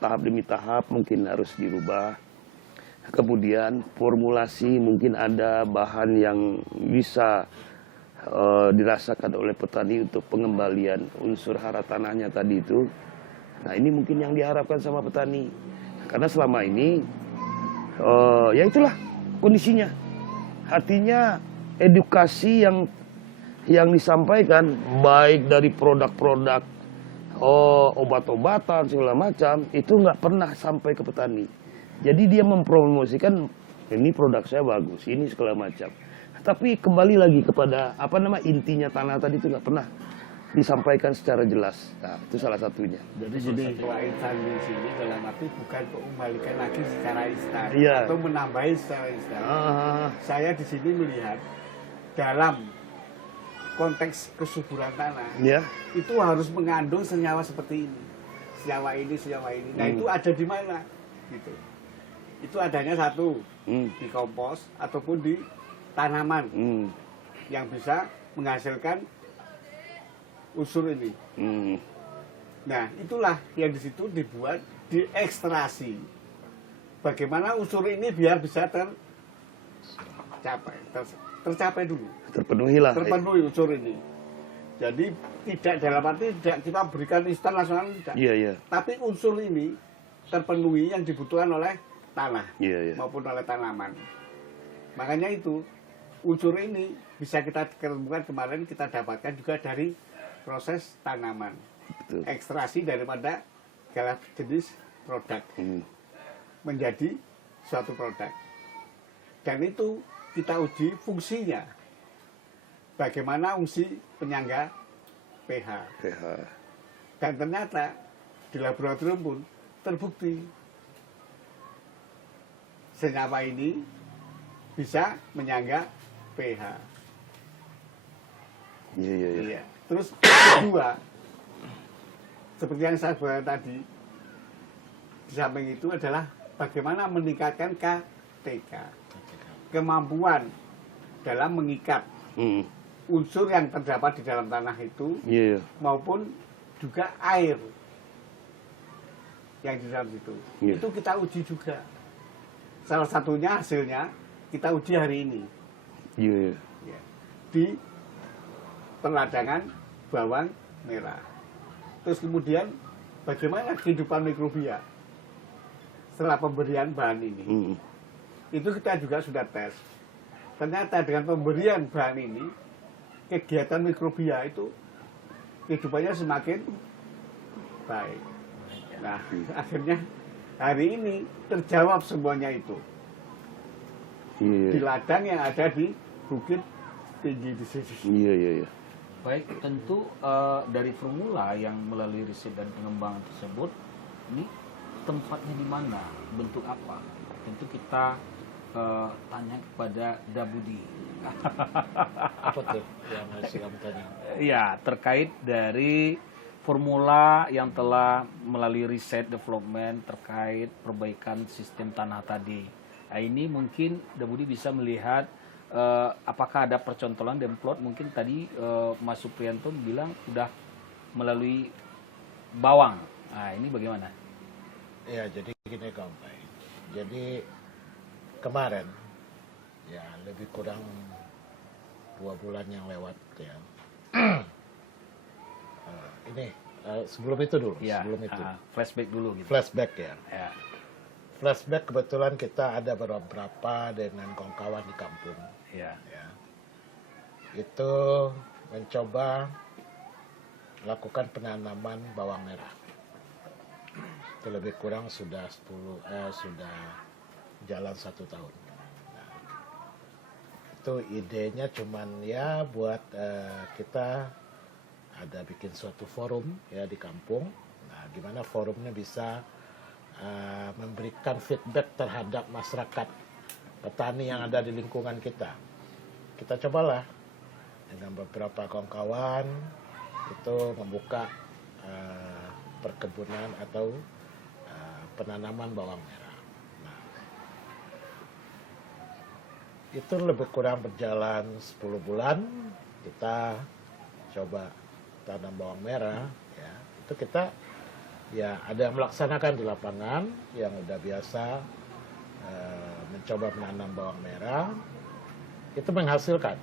tahap demi tahap mungkin harus dirubah. Kemudian formulasi mungkin ada bahan yang bisa dirasakan oleh petani untuk pengembalian unsur hara tanahnya tadi itu. Nah, ini mungkin yang diharapkan sama petani. Karena selama ini ya itulah kondisinya. Artinya edukasi yang disampaikan baik dari produk-produk obat-obatan segala macam itu nggak pernah sampai ke petani. Jadi dia mempromosikan ini produk saya bagus, ini segala macam. Tapi kembali lagi kepada intinya tanah tadi itu nggak pernah disampaikan secara jelas. Nah, itu salah satunya. Jadi instan di sini dalam arti bukan mengembalikan lagi secara instan Iya. atau menambahi secara instan. Saya di sini melihat dalam konteks kesuburan tanah Ya. itu harus mengandung senyawa seperti ini, senyawa ini. Nah itu ada di mana? Gitu. Itu adanya satu di kompos ataupun di tanaman yang bisa menghasilkan unsur ini. Nah, itulah yang di situ dibuat diekstrasi. Bagaimana unsur ini biar bisa tercapai dulu. Terpenuhi lah. Terpenuhi unsur ini. Jadi tidak dalam arti tidak kita berikan instan langsung tidak. Iya. Tapi unsur ini terpenuhi yang dibutuhkan oleh tanah maupun oleh tanaman. Makanya itu unsur ini bisa kita ketemukan kemarin kita dapatkan juga dari proses tanaman. Betul. Ekstraksi daripada segala jenis produk menjadi suatu produk. Dan itu kita uji fungsinya. Bagaimana fungsi penyangga pH. Dan ternyata di laboratorium pun terbukti senyawa ini bisa menyangga pH. Iya. Terus kedua, seperti yang saya bilang tadi, di samping itu adalah bagaimana meningkatkan KTK, kemampuan dalam mengikat unsur yang terdapat di dalam tanah itu, maupun juga air yang di dalam situ. Itu kita uji juga. Salah satunya hasilnya kita uji hari ini. Di peladangan bawang merah. Terus kemudian bagaimana kehidupan mikrobia setelah pemberian bahan ini. Itu kita juga sudah tes. Ternyata dengan pemberian bahan ini, kegiatan mikrobia itu kehidupannya semakin baik. Nah, akhirnya hari ini terjawab semuanya itu. Di ladang yang ada di bukit tinggi di sini. Iya, iya, iya. Baik, tentu dari formula yang melalui riset dan pengembangan tersebut, ini tempatnya di mana, bentuk apa? Tentu kita tanya kepada Dabudi. Apa tuh yang masih kamu tanya? Ya, terkait dari formula yang telah melalui riset development terkait perbaikan sistem tanah tadi. Nah, ini mungkin Dabudi bisa melihat apakah ada percontohan dan plot. Mungkin tadi Mas Suprianto bilang udah melalui bawang. Nah, ini bagaimana? Ya, jadi gini Kang Pai. Jadi kemarin, ya lebih kurang 2 bulan yang lewat ya. Ini sebelum itu dulu, Ya, sebelum itu. flashback dulu gitu. Flashback ya. Ya, Flashback kebetulan kita ada beberapa dengan kawan-kawan di kampung. ya. Ya. Itu mencoba lakukan penanaman bawang merah. Itu lebih kurang sudah sudah jalan 1 tahun. Nah, itu idenya cuman ya buat kita ada bikin suatu forum ya di kampung. Nah, gimana forumnya bisa memberikan feedback terhadap masyarakat petani yang ada di lingkungan kita. Kita cobalah dengan beberapa kawan-kawan itu membuka perkebunan atau penanaman bawang merah. Nah, itu lebih kurang berjalan 10 bulan kita coba tanam bawang merah. Ya, itu kita ya ada yang melaksanakan di lapangan yang udah biasa mencoba menanam bawang merah, itu menghasilkan.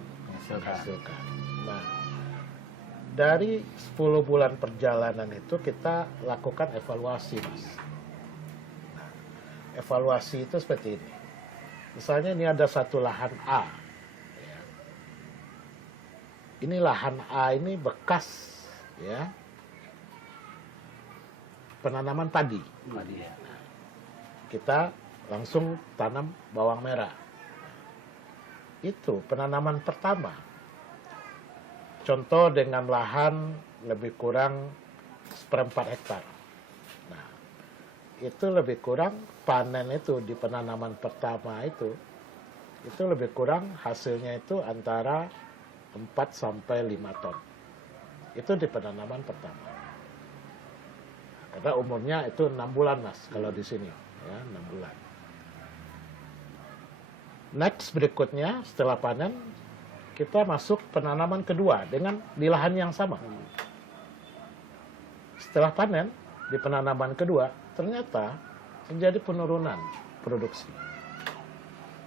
Nah, dari 10 bulan perjalanan itu kita lakukan evaluasi, Mas. Nah, evaluasi itu seperti ini. Misalnya ini ada satu lahan A. Ya. Ini lahan A ini bekas ya penanaman padi. Ya. Kita langsung tanam bawang merah. Itu penanaman pertama. Contoh dengan lahan lebih kurang 1/4 hektar. Nah, itu lebih kurang panen itu di penanaman pertama itu lebih kurang hasilnya itu antara 4 sampai 5 ton. Itu di penanaman pertama. Karena umurnya itu 6 bulan, Mas, kalau di sini. Ya, 6 bulan. Next berikutnya, setelah panen, kita masuk penanaman kedua dengan di lahan yang sama. Setelah panen, di penanaman kedua, ternyata terjadi penurunan produksi.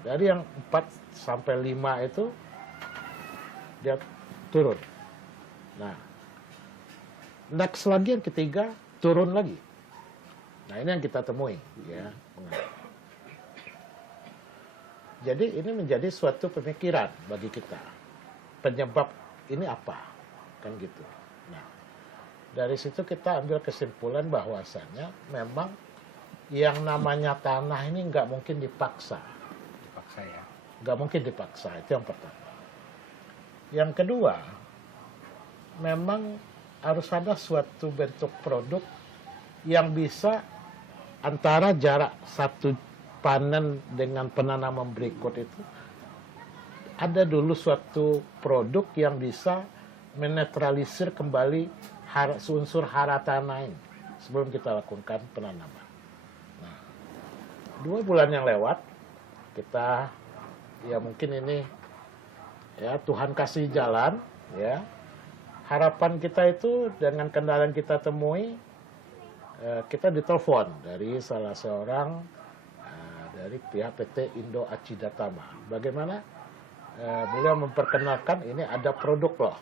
Dari yang 4 sampai 5 itu, dia turun. Nah, next lagi yang ketiga, turun lagi. Nah, ini yang kita temui. Ya. Jadi ini menjadi suatu pemikiran bagi kita. Penyebab ini apa? Kan gitu. Nah, dari situ kita ambil kesimpulan bahwasannya memang yang namanya tanah ini nggak mungkin dipaksa. Dipaksa ya. Nggak mungkin dipaksa, itu yang pertama. Yang kedua, memang harus ada suatu bentuk produk yang bisa antara jarak satu panen dengan penanaman berikut itu ada dulu suatu produk yang bisa menetralisir kembali unsur hara tanah ini sebelum kita lakukan penanaman. Nah, 2 bulan yang lewat kita ya mungkin ini ya Tuhan kasih jalan ya. Harapan kita itu dengan kendala yang kita temui kita ditelepon dari salah seorang dari pihak PT Indo Acidatama. Bagaimana beliau memperkenalkan ini ada produk loh.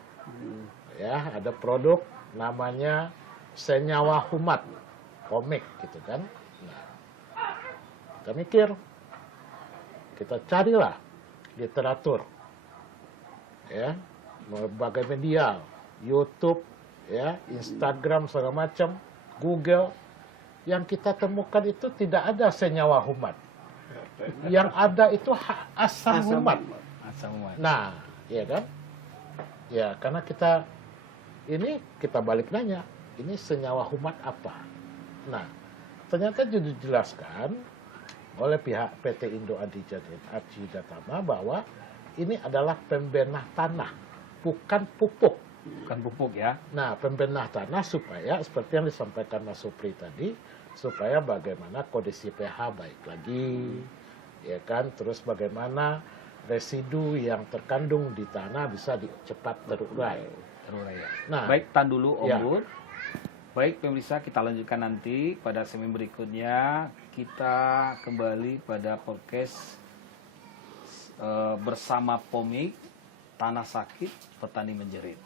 Ya, ada produk namanya Senyawa Humat, komik gitu kan. Nah, kita mikir, kita carilah literatur. Ya, berbagai media, YouTube, ya, Instagram segala macam, Google, yang kita temukan itu tidak ada senyawa humat. Yang ada itu asam humat. Sama. Nah, ya kan? Ya, karena kita balik nanya, ini senyawa humat apa? Nah, ternyata dijelaskan oleh pihak PT Indo Ajidatama bahwa ini adalah pembenah tanah, bukan pupuk. Bukan pupuk ya. Nah, pembenah tanah supaya seperti yang disampaikan Mas Supri tadi, supaya bagaimana kondisi pH baik lagi, ya kan? Terus bagaimana residu yang terkandung di tanah bisa cepat terurai. Ya. Nah, baik, tahan dulu Om ya. Bud. Baik pemirsa, kita lanjutkan nanti pada segmen berikutnya. Kita kembali pada podcast bersama Pomik, Tanah Sakit, Petani Menjerit.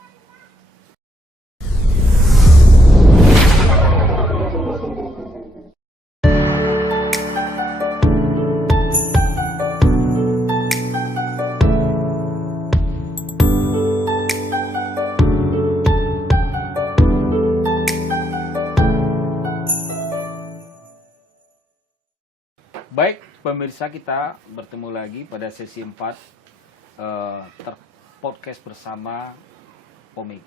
Baik, pemirsa, kita bertemu lagi pada sesi 4 podcast bersama Pomik,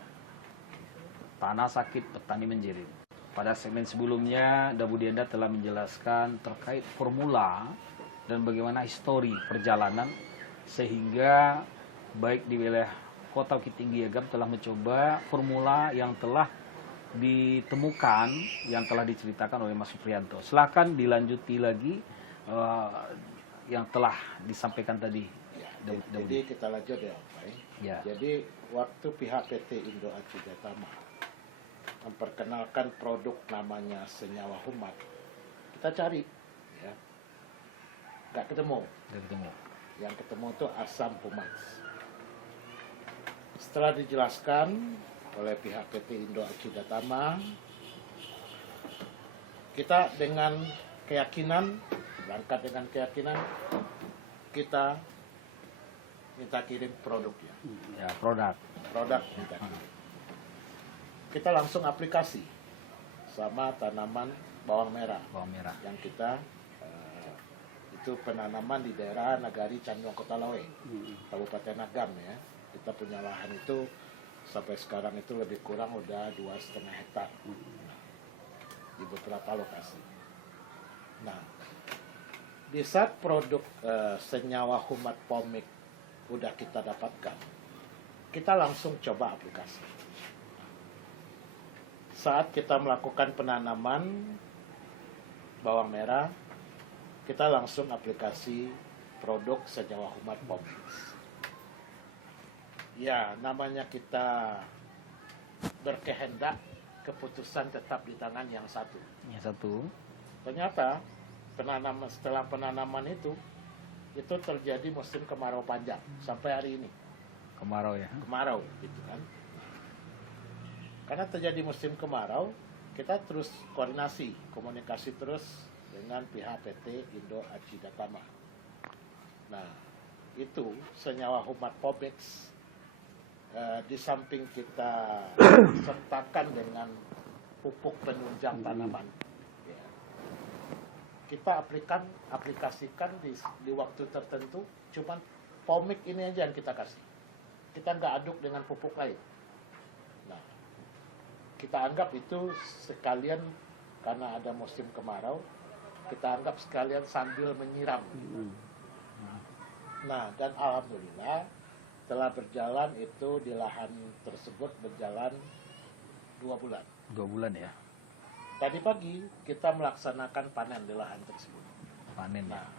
Tanah Sakit, Petani Menjerit. Pada segmen sebelumnya, Dabu Dianda telah menjelaskan terkait formula dan bagaimana histori perjalanan, sehingga baik di wilayah Kota Bukit Tinggi Agam telah mencoba formula yang telah ditemukan, yang telah diceritakan oleh Mas Supriyanto. Silahkan dilanjuti lagi yang telah disampaikan tadi. Ya, jadi kita lanjut ya, Pak. Ya. Jadi waktu pihak PT Indo Ajidatama memperkenalkan produk namanya senyawa humat, kita cari, ya, nggak ketemu. Yang ketemu itu asam humat. Setelah dijelaskan oleh pihak PT Indo Ajidatama, kita dengan keyakinan, berangkat dengan keyakinan, kita minta kirim produknya. Ya, produk. Minta kirim. Kita langsung aplikasi sama tanaman bawang merah. Yang kita itu penanaman di daerah Nagari Canyong Kota Lawe, Kabupaten Agam ya. Kita punya lahan itu sampai sekarang itu lebih kurang udah 2,5 hektar di beberapa lokasi. Nah, di saat produk senyawa humat Pomik udah kita dapatkan, kita langsung coba aplikasi. Saat kita melakukan penanaman bawang merah, kita langsung aplikasi produk senyawa humat Pomik. Ya, namanya kita berkehendak, keputusan tetap di tangan yang satu. Ternyata setelah penanaman itu terjadi musim kemarau panjang sampai hari ini. Kemarau gitu kan. Karena terjadi musim kemarau, kita terus komunikasi terus dengan pihak PT Indo Ajidatama. Nah, itu senyawa humat Pomik di samping kita sertakan dengan pupuk penunjang tanaman, ya, kita aplikasikan di waktu tertentu. Cuman Pomik ini aja yang kita kasih. Kita nggak aduk dengan pupuk lain. Nah, kita anggap itu sekalian karena ada musim kemarau, kita anggap sekalian sambil menyiram. Nah, dan alhamdulillah telah berjalan itu di lahan tersebut berjalan 2 bulan. 2 bulan ya. Tadi pagi kita melaksanakan panen di lahan tersebut. Nah,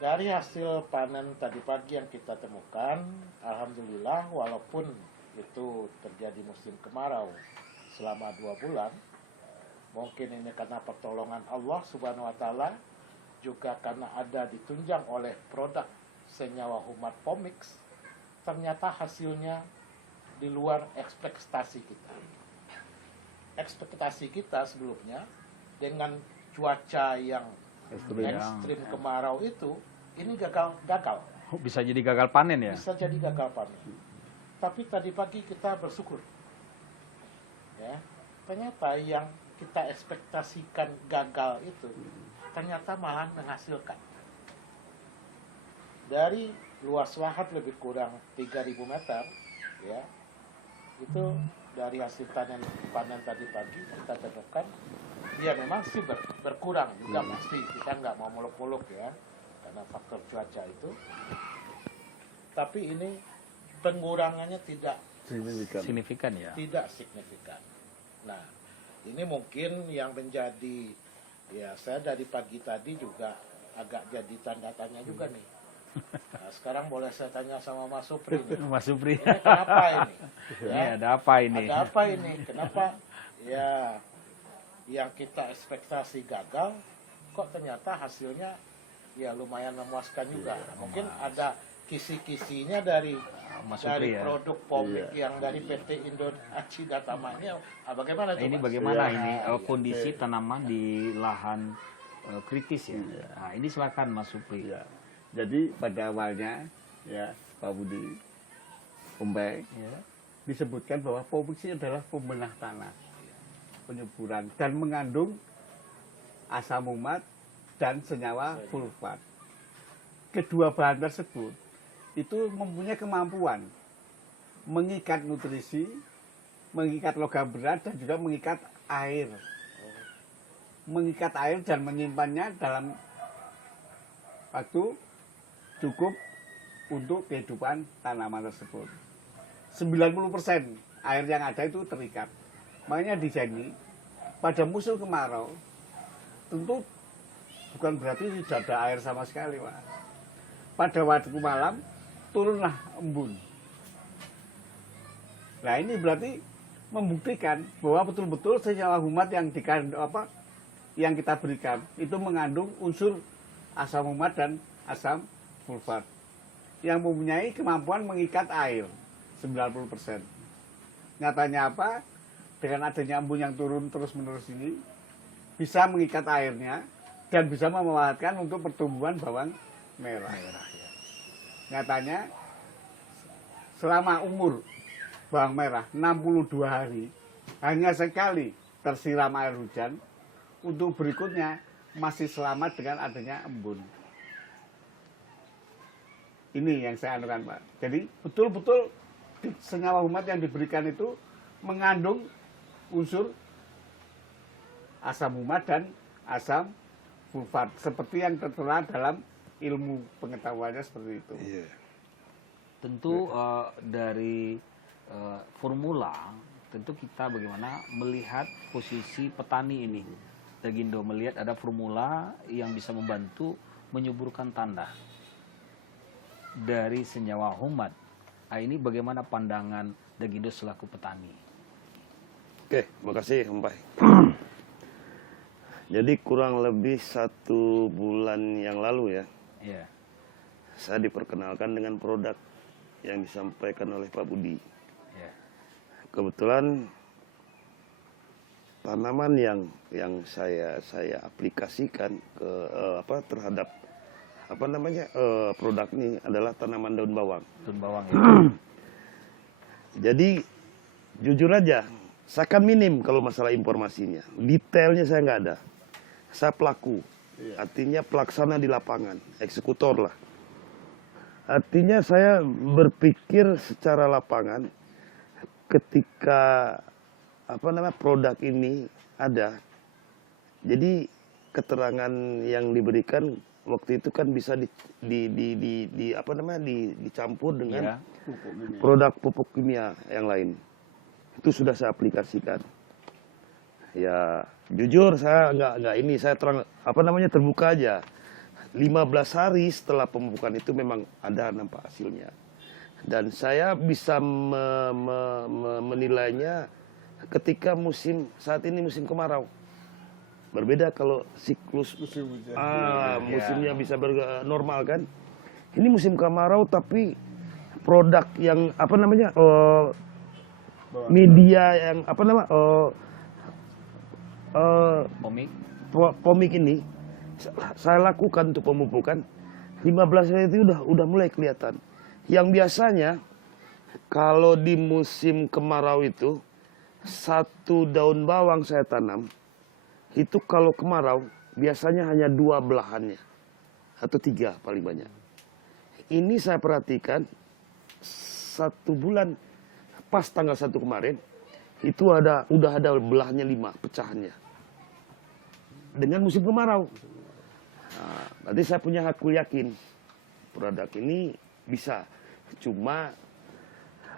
dari hasil panen tadi pagi yang kita temukan, alhamdulillah walaupun itu terjadi musim kemarau selama 2 bulan, mungkin ini karena pertolongan Allah Subhanahu wa Ta'ala, juga karena ada ditunjang oleh produk senyawa humat Pomik, ternyata hasilnya di luar ekspektasi kita. Ekspektasi kita sebelumnya dengan cuaca yang ekstrim kemarau itu, ini gagal. Bisa jadi gagal panen ya? Bisa jadi gagal panen. Tapi tadi pagi kita bersyukur. Ya, ternyata yang kita ekspektasikan gagal itu ternyata malah menghasilkan. Dari luas lahan lebih kurang 3.000 meter, ya, itu dari hasil panen tadi pagi kita cocokkan, ya memang sih berkurang juga pasti, kita nggak mau muluk-muluk ya, karena faktor cuaca itu. Tapi ini pengurangannya tidak Signifikan ya. tidak signifikan. Nah, ini mungkin yang menjadi, ya saya dari pagi tadi juga agak jadi tanda tanya juga nih. Nah, sekarang boleh saya tanya sama Mas Supri nih. Mas Supri. Ini kenapa ini? Ini ada apa ini? Ada apa ini? Kenapa ya yang kita ekspektasi gagal, kok ternyata hasilnya ya lumayan memuaskan juga. Mungkin ada kisi-kisinya dari Mas Supri ya. produk pomik yang dari PT Indo Acida Tamanya. Bagaimana itu, Ini Mas? bagaimana ini Iya. kondisi tanaman di lahan kritis ya? Nah, ini silakan Mas Supri. Ya. Jadi pada awalnya ya Pak Budi Umbai Ya. disebutkan bahwa pomik ini adalah pembenah tanah, penyuburan dan mengandung asam umat dan senyawa sulfat. Kedua bahan tersebut itu mempunyai kemampuan mengikat nutrisi, mengikat logam berat dan juga mengikat air. Mengikat air dan menyimpannya dalam waktu cukup untuk kehidupan tanaman tersebut. 90% air yang ada itu terikat. Makanya di sini pada musim kemarau tentu bukan berarti tidak ada air sama sekali, Pak. Pada waktu malam turunlah embun. Nah, ini berarti membuktikan bahwa betul-betul senyawa humat yang yang kita berikan itu mengandung unsur asam umat dan asam sulfat yang mempunyai kemampuan mengikat air 90%. Nyatanya apa? Dengan adanya embun yang turun terus-menerus ini bisa mengikat airnya dan bisa memanfaatkan untuk pertumbuhan bawang merah. Nyatanya selama umur bawang merah 62 hari hanya sekali tersiram air hujan, untuk berikutnya masih selamat dengan adanya embun. Ini yang saya anukan, Pak. Jadi betul-betul senyawa humat yang diberikan itu mengandung unsur asam humat dan asam sulfat seperti yang tertera dalam ilmu pengetahuannya seperti itu. Tentu dari formula, tentu kita bagaimana melihat posisi petani ini. Dagindo melihat ada formula yang bisa membantu menyuburkan tanah dari senyawa humat. Nah, ini bagaimana pandangan Dagindo selaku petani? Oke, makasih Om Pai. Jadi kurang lebih 1 bulan yang lalu ya, Ya. saya diperkenalkan dengan produk yang disampaikan oleh Pak Budi. Ya. Kebetulan tanaman yang saya aplikasikan ke terhadap produk ini adalah tanaman daun bawang. Daun bawang ya. Jadi jujur aja, saya kan minim kalau masalah informasinya. Detailnya saya nggak ada. Saya pelaku, artinya pelaksana di lapangan, eksekutor lah. Artinya saya berpikir secara lapangan ketika produk ini ada. Jadi keterangan yang diberikan waktu itu kan bisa dicampur dengan produk pupuk kimia yang lain. Itu sudah saya aplikasikan. Ya jujur saya terbuka aja. 15 hari setelah pemupukan itu memang ada nampak hasilnya. Dan saya bisa menilainya ketika saat ini musim kemarau. Berbeda kalau siklus musimnya bisa normal kan. Ini musim kemarau tapi produk yang media yang pomik ini saya lakukan untuk pemupukan 15 hari itu udah mulai kelihatan. Yang biasanya kalau di musim kemarau itu 1 daun bawang saya tanam itu kalau kemarau biasanya hanya 2 belahannya atau 3 paling banyak. ini saya perhatikan 1 bulan pas tanggal 1 kemarin itu udah ada belahnya 5 pecahannya dengan musim kemarau. Nah, berarti saya punya hakul yakin produk ini bisa. Cuma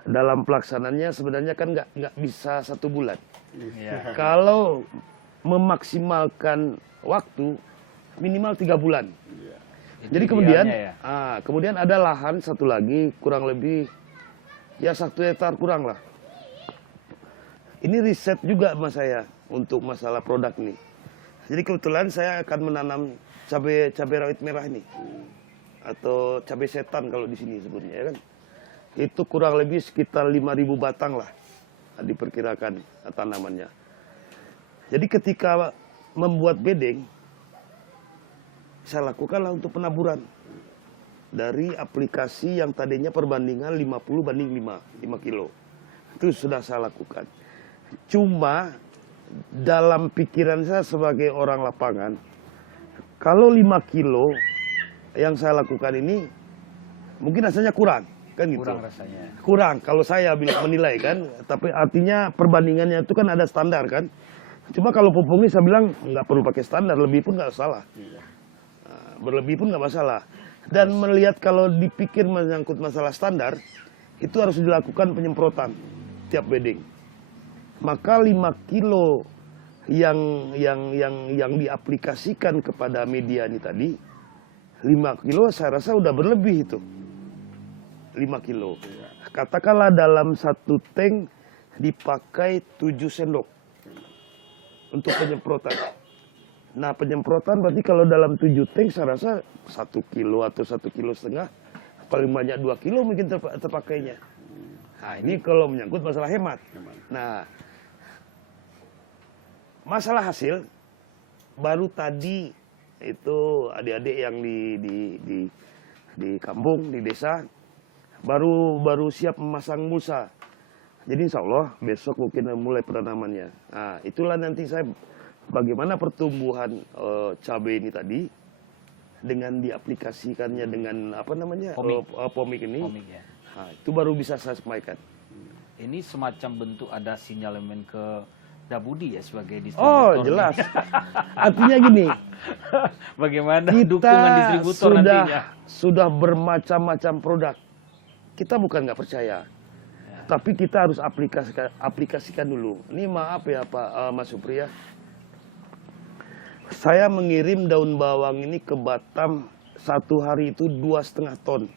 dalam pelaksanaannya sebenarnya kan nggak bisa 1 bulan. Iya. Kalau memaksimalkan waktu minimal 3 bulan. Itu Jadi kemudian, idealnya ya. kemudian ada lahan satu lagi kurang lebih ya 1 hektar kurang lah. Ini riset juga mas saya untuk masalah produk ini. Jadi kebetulan saya akan menanam cabai rawit merah ini atau cabai setan kalau di sini sebutnya ya kan. Itu kurang lebih sekitar 5.000 batang lah diperkirakan tanamannya. Jadi ketika membuat bedeng, saya lakukanlah untuk penaburan dari aplikasi yang tadinya perbandingan 50/5 kilo. Itu sudah saya lakukan. Cuma dalam pikiran saya sebagai orang lapangan, kalau 5 kilo yang saya lakukan ini mungkin rasanya kurang, kan gitu. Kurang rasanya. Kurang kalau saya bilang menilai kan, tapi artinya perbandingannya itu kan ada standar kan. Cuma kalau pupuk ini saya bilang nggak perlu pakai standar, lebih pun nggak salah. Nah, berlebih pun nggak masalah. Dan melihat kalau dipikir menyangkut masalah standar, itu harus dilakukan penyemprotan tiap bedeng. Maka 5 kilo yang diaplikasikan kepada media ini tadi, 5 kilo saya rasa udah berlebih itu. 5 kilo. Katakanlah dalam 1 tank dipakai 7 sendok untuk penyemprotan. Nah penyemprotan berarti kalau dalam 7 tank saya rasa 1 kilo atau 1,5 kilo, paling banyak 2 kilo mungkin terpakainya. Nah ini kalau menyangkut masalah hemat. Nah masalah hasil baru tadi itu adik-adik yang di kampung, di desa baru siap memasang mulsa. Jadi insya Allah besok mungkin mulai penanamannya. Nah itulah nanti saya bagaimana pertumbuhan cabai ini tadi dengan diaplikasikannya dengan apa namanya pomik ini. Pomik ya. Nah, itu baru bisa saya sampaikan. Ini semacam bentuk ada sinyalemen ke Dabudi ya sebagai distributor. Oh jelas. Artinya gini. Bagaimana Kita dukungan distributor nantinya? sudah bermacam-macam produk. Kita bukan nggak percaya, tapi kita harus aplikasikan dulu. Ini maaf ya Pak Mas Supri ya. Saya mengirim daun bawang ini ke Batam 1 hari itu 2,5 ton.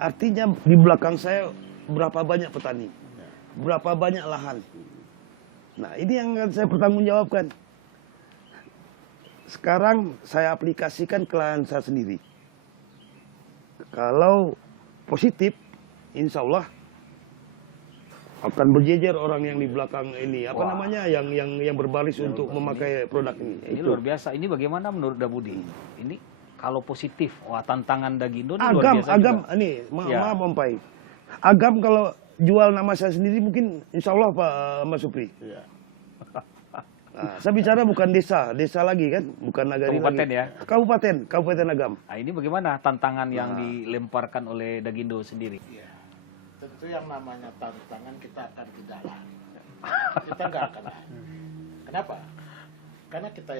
Artinya di belakang saya berapa banyak petani, berapa banyak lahan. Nah ini yang akan saya pertanggungjawabkan. Sekarang saya aplikasikan ke lahan saya sendiri. Kalau positif, insya Allah akan berjejer orang yang di belakang ini. Apa namanya yang berbaris untuk memakai produk ini. Ini luar biasa. Ini bagaimana menurut Dabudi? Ini kalau positif, wah tantangan Dagindo ini luar biasa Agam, juga. ini maaf Om Pai. Agam kalau jual nama saya sendiri mungkin insya Allah Pak Mas Supri. Iya. Nah, saya bicara bukan desa lagi kan, bukan nagari Kabupaten lagi. ya? Kabupaten Agam. Nah ini bagaimana tantangan yang dilemparkan oleh Dagindo sendiri? Iya. Tentu yang namanya tantangan kita akan tidak lari. Kita nggak akan lari. Kenapa? Karena kita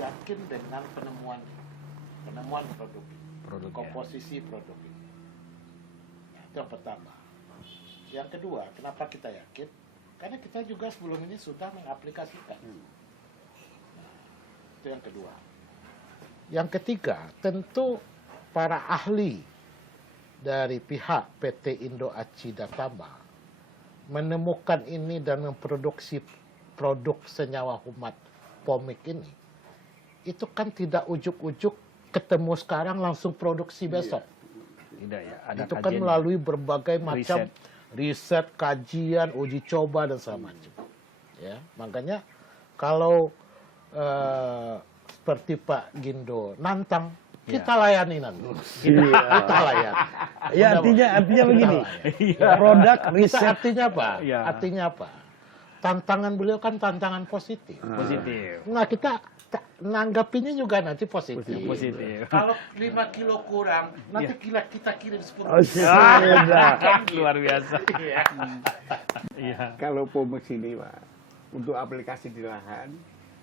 yakin dengan penemuan produk ini, Produk ya. komposisi produk ini. Nah, itu yang pertama. Yang kedua, kenapa kita yakin? Karena kita juga sebelum ini sudah mengaplikasikan. Nah, itu yang kedua. Yang ketiga, tentu para ahli dari pihak PT Indo Aci Datama menemukan ini dan memproduksi produk senyawa humat pomik ini. Itu kan tidak ujuk-ujuk ketemu sekarang langsung produksi besok. Tidak ya, ada Itu kan kajian. melalui berbagai macam riset, kajian, uji coba dan segala macam. Ya, makanya kalau seperti Pak Gindo nantang, kita layani nanti. Kita layani. Ya artinya begini. Produk riset Artinya apa? Ya. Artinya apa? tantangan beliau kan tantangan positif. Positif. Nah kita nanggapinya juga nanti positif. Positif. Kalau 5 kilo kurang, nanti kita kirim 10 Oh, sudah. Luar biasa. Iya. Iya. Kalau Pomix ini Pak, untuk aplikasi di lahan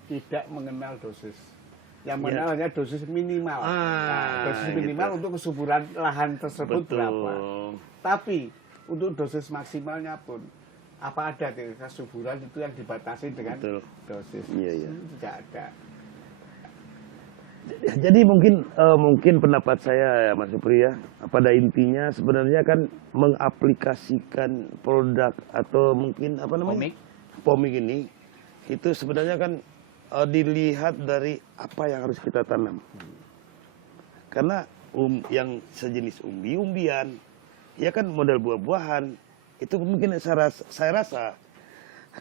tidak mengenal dosis. Yang mengenal hanya dosis minimal. Dosis minimal untuk kesuburan lahan tersebut berapa. Tapi untuk dosis maksimalnya pun apa ada kesuburan itu yang dibatasi dengan dosis. Iya. Tidak ada. Jadi mungkin pendapat saya ya Mas Supri ya, pada intinya sebenarnya kan mengaplikasikan produk atau mungkin apa namanya pomik ini itu sebenarnya kan dilihat dari apa yang harus kita tanam. Karena yang sejenis umbi-umbian ya kan model buah-buahan itu mungkin saya rasa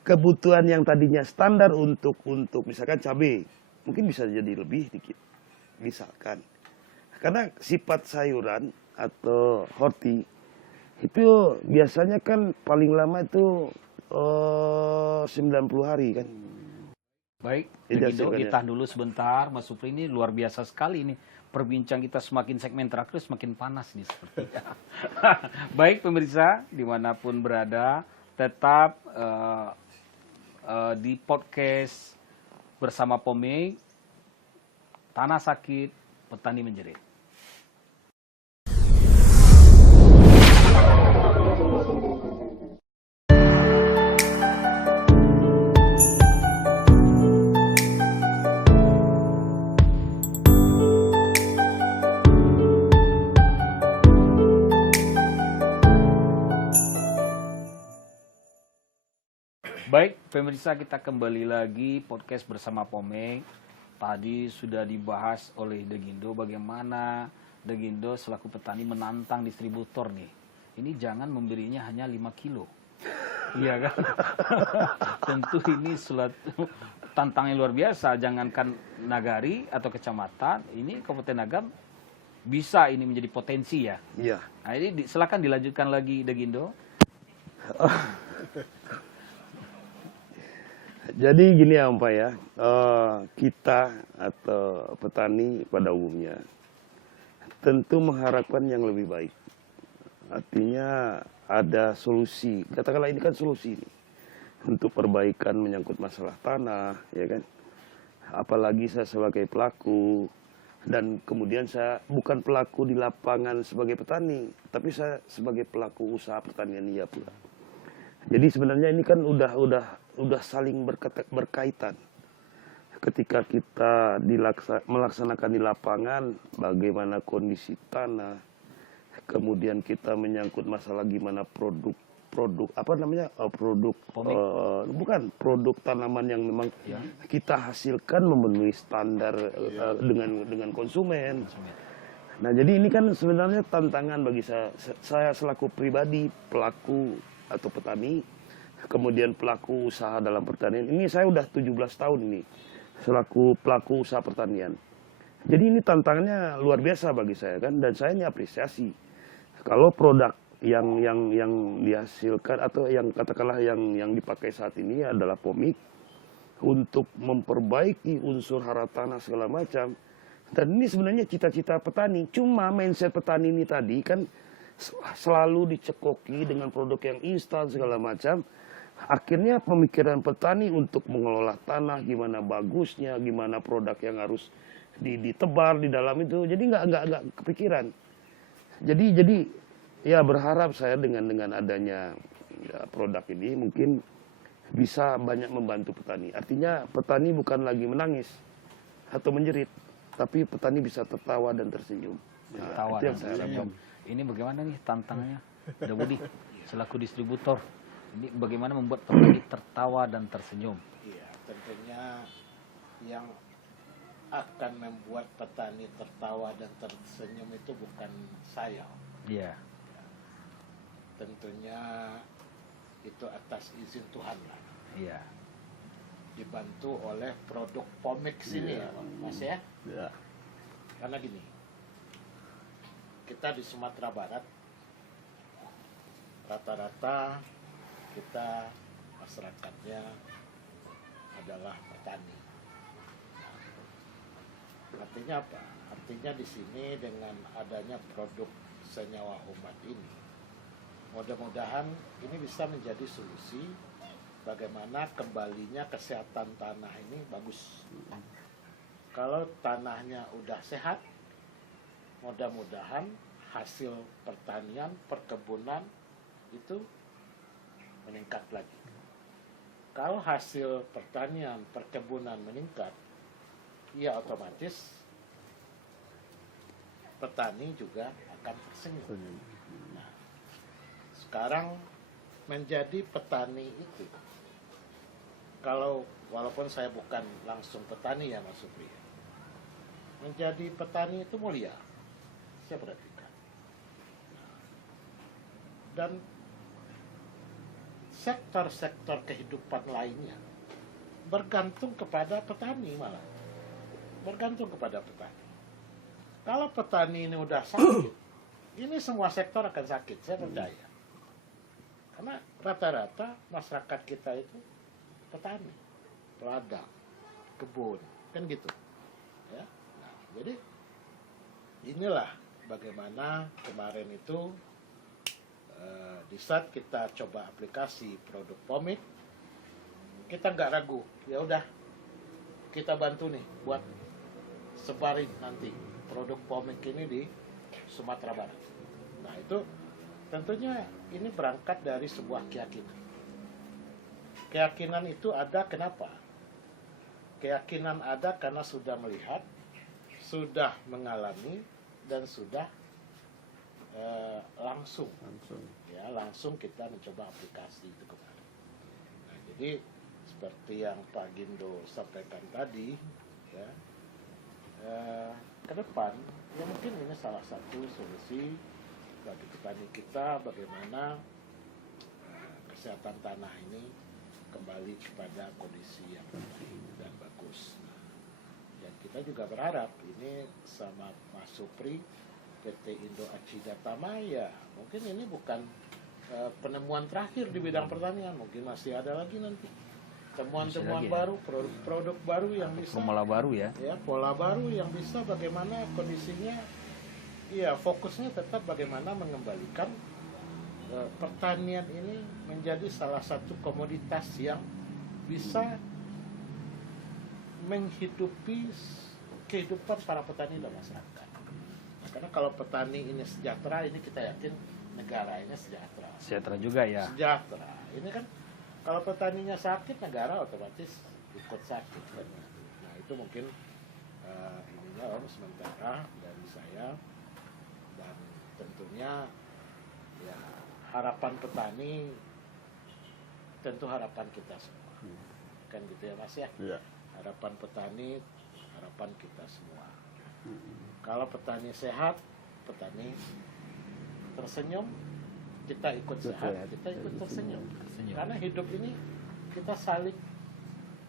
kebutuhan yang tadinya standar untuk misalkan cabai mungkin bisa jadi lebih dikit. Misalkan karena sifat sayuran atau horti itu biasanya kan paling lama itu 90 hari kan. Baik, Tidak Degindo, sih, kita dulu sebentar. Mas Supri ini luar biasa sekali ini. Perbincang kita semakin segmen terakhir semakin panas nih sepertinya. Baik pemirsa, dimanapun berada, tetap di podcast bersama Pomik, Tanah Sakit, Petani Menjerit. Baik, pemirsa, kita kembali lagi podcast bersama Pomik. Tadi sudah dibahas oleh Degindo bagaimana Degindo selaku petani menantang distributor nih. Ini jangan memberinya hanya 5 kilo. Iya kan? Tentu ini suatu tantangan luar biasa. Jangankan nagari atau kecamatan, ini Kabupaten Agam bisa ini menjadi potensi ya. Iya. Nah ini silakan dilanjutkan lagi Degindo. Jadi gini ya Pak ya, kita atau petani pada umumnya tentu mengharapkan yang lebih baik. Artinya ada solusi, katakanlah ini kan solusi nih, untuk perbaikan menyangkut masalah tanah, ya kan. Apalagi saya sebagai pelaku, dan kemudian saya bukan pelaku di lapangan sebagai petani, tapi saya sebagai pelaku usaha pertanian iya pula. Jadi sebenarnya ini kan udah saling berkaitan. Ketika kita melaksanakan di lapangan, bagaimana kondisi tanah, kemudian kita menyangkut masalah gimana produk produk tanaman yang memang kita hasilkan memenuhi standar dengan konsumen. Nah jadi ini kan sebenarnya tantangan bagi saya selaku pribadi pelaku atau petani, kemudian pelaku usaha dalam pertanian. Ini saya udah 17 tahun ini selaku pelaku usaha pertanian. Jadi ini tantangannya luar biasa bagi saya kan, dan saya ini apresiasi kalau produk yang dihasilkan atau yang katakanlah yang dipakai saat ini adalah Pomik untuk memperbaiki unsur hara tanah segala macam. Dan ini sebenarnya cita-cita petani. Cuma mindset petani ini tadi kan selalu dicekoki dengan produk yang instan segala macam. Akhirnya pemikiran petani untuk mengelola tanah, gimana bagusnya, gimana produk yang harus ditebar di dalam itu, jadi nggak kepikiran. Jadi ya berharap saya dengan adanya produk ini mungkin bisa banyak membantu petani. Artinya petani bukan lagi menangis atau menjerit, tapi petani bisa tertawa dan tersenyum. Tertawa dan tersenyum. Ini bagaimana nih tantangannya, Budi, selaku distributor? Ini bagaimana membuat petani tertawa dan tersenyum? Iya, tentunya yang akan membuat petani tertawa dan tersenyum itu bukan saya. Iya. Tentunya itu atas izin Tuhan lah. Iya. Dibantu oleh produk Pomik sini ya, Mas ya. Ya. Karena gini, kita di Sumatera Barat rata-rata kita masyarakatnya adalah petani. Artinya apa? Artinya di sini dengan adanya produk senyawa umat ini, mudah-mudahan ini bisa menjadi solusi bagaimana kembalinya kesehatan tanah ini bagus. Kalau tanahnya udah sehat, mudah-mudahan hasil pertanian, perkebunan itu meningkat lagi. Kalau hasil pertanian, perkebunan meningkat, ya otomatis petani juga akan tersenyum. Nah, sekarang menjadi petani itu, kalau walaupun saya bukan langsung petani ya Mas Supri, menjadi petani itu mulia, saya perhatikan. Dan sektor-sektor kehidupan lainnya bergantung kepada petani malah. Bergantung kepada petani. Kalau petani ini udah sakit, ini semua sektor akan sakit, saya percaya. Karena rata-rata masyarakat kita itu petani, peladang, kebun, kan gitu. Ya. Nah, jadi inilah bagaimana kemarin itu di saat kita coba aplikasi produk Pomik, kita nggak ragu, ya udah kita bantu nih buat sebarin nanti produk Pomik ini di Sumatera Barat. Nah itu tentunya ini berangkat dari sebuah keyakinan. Keyakinan itu ada kenapa? Keyakinan ada karena sudah melihat, sudah mengalami, dan sudah langsung kita mencoba aplikasi itu kemarin. Nah, jadi seperti yang Pak Gindo sampaikan tadi, ya, ke depan ya mungkin ini salah satu solusi bagi petani kita bagaimana kesehatan tanah ini kembali kepada kondisi yang baik dan bagus. Nah, dan kita juga berharap ini sama Mas Supri, PT Indo Acida Tamaya, mungkin ini bukan penemuan terakhir di bidang pertanian, mungkin masih ada lagi nanti temuan-temuan baru, produk-produk baru yang bisa, Formula baru ya. Ya, pola baru yang bisa bagaimana kondisinya, ya fokusnya tetap bagaimana mengembalikan pertanian ini menjadi salah satu komoditas yang bisa menghidupi kehidupan para petani dan masyarakat. Nah, karena kalau petani ini sejahtera, ini kita yakin negara ini sejahtera. Sejahtera juga ya. Sejahtera. Ini kan kalau petaninya sakit, negara otomatis ikut sakit. Nah itu mungkin ininya Om sementara dari saya, dan tentunya ya harapan petani tentu harapan kita semua, kan gitu ya Mas ya. Harapan petani, harapan kita semua. Kalau petani sehat, petani tersenyum, kita ikut sehat, kita ikut tersenyum. Karena hidup ini kita saling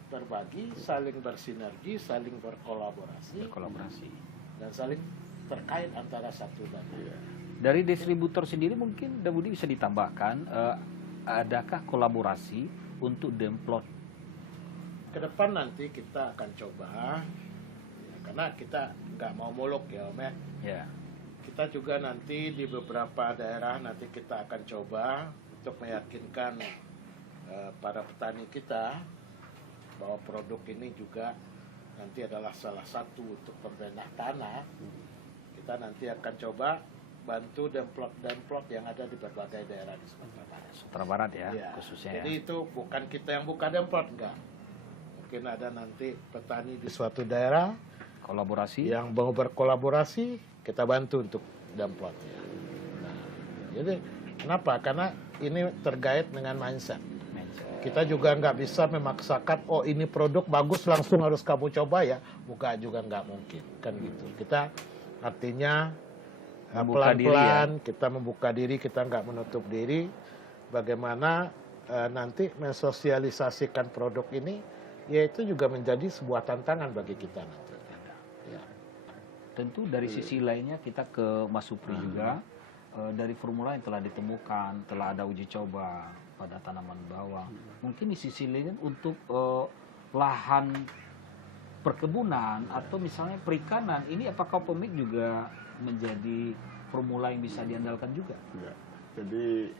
berbagi, saling bersinergi, saling berkolaborasi, dan saling terkait antara satu dan lain. Dari distributor sendiri mungkin Budi bisa ditambahkan, adakah kolaborasi untuk demplot? Ke depan nanti kita akan coba, ya, karena kita nggak mau muluk ya Om ya. Ya. Kita juga nanti di beberapa daerah nanti kita akan coba untuk meyakinkan para petani kita bahwa produk ini juga nanti adalah salah satu untuk pembenah tanah. Kita nanti akan coba bantu demplot yang ada di berbagai daerah di Sumatera Barat. Sumatera Barat ya, Ya, khususnya. jadi itu bukan kita yang buka demplot, enggak. Mungkin ada nanti petani di suatu daerah Kolaborasi. yang mau berkolaborasi, kita bantu untuk demplotnya. Nah, jadi kenapa? Karena ini terkait dengan mindset. Kita juga nggak bisa memaksakan, oh ini produk bagus langsung harus kamu coba ya. Bukan juga nggak mungkin, kan gitu. Kita artinya pelan-pelan kita membuka diri, kita nggak menutup diri. Bagaimana nanti mensosialisasikan produk ini, yaitu juga menjadi sebuah tantangan bagi kita nanti. Ya. Tentu dari sisi lainnya kita ke Mas Supri juga. dari formula yang telah ditemukan, telah ada uji coba pada tanaman bawang. Mungkin di sisi lain untuk lahan perkebunan atau misalnya perikanan, ini apakah Pomik juga menjadi formula yang bisa diandalkan juga? Ya. Jadi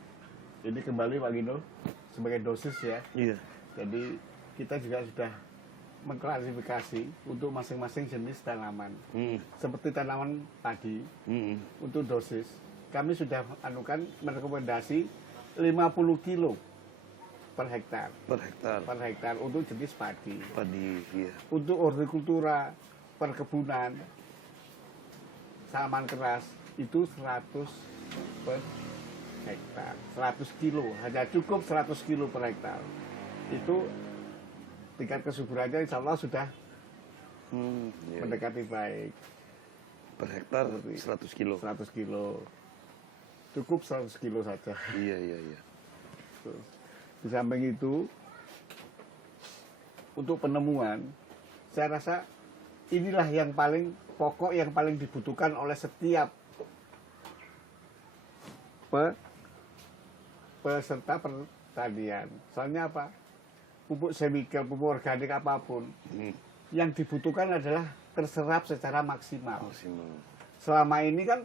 ini kembali Pak Gino sebagai dosis ya. Iya. Jadi kita juga sudah mengklasifikasi untuk masing-masing jenis tanaman. Seperti tanaman padi, untuk dosis kami sudah merekomendasi 50 kilo per hektar. Per hektar untuk jenis padi. Iya. Untuk hortikultura, perkebunan, tanaman keras itu 100 per hektar. 100 kilo, hanya cukup 100 kilo per hektar. Itu tingkat kesuburannya insya Allah sudah mendekati baik. Per hektar 100 kilo. 100 kilo. Cukup 100 kilo saja. Iya. Di samping itu, untuk penemuan, saya rasa inilah yang paling pokok, yang paling dibutuhkan oleh setiap peserta pertanian. Soalnya apa? Pupuk semikal, pupuk organik apapun, yang dibutuhkan adalah terserap secara maksimal. Selama ini kan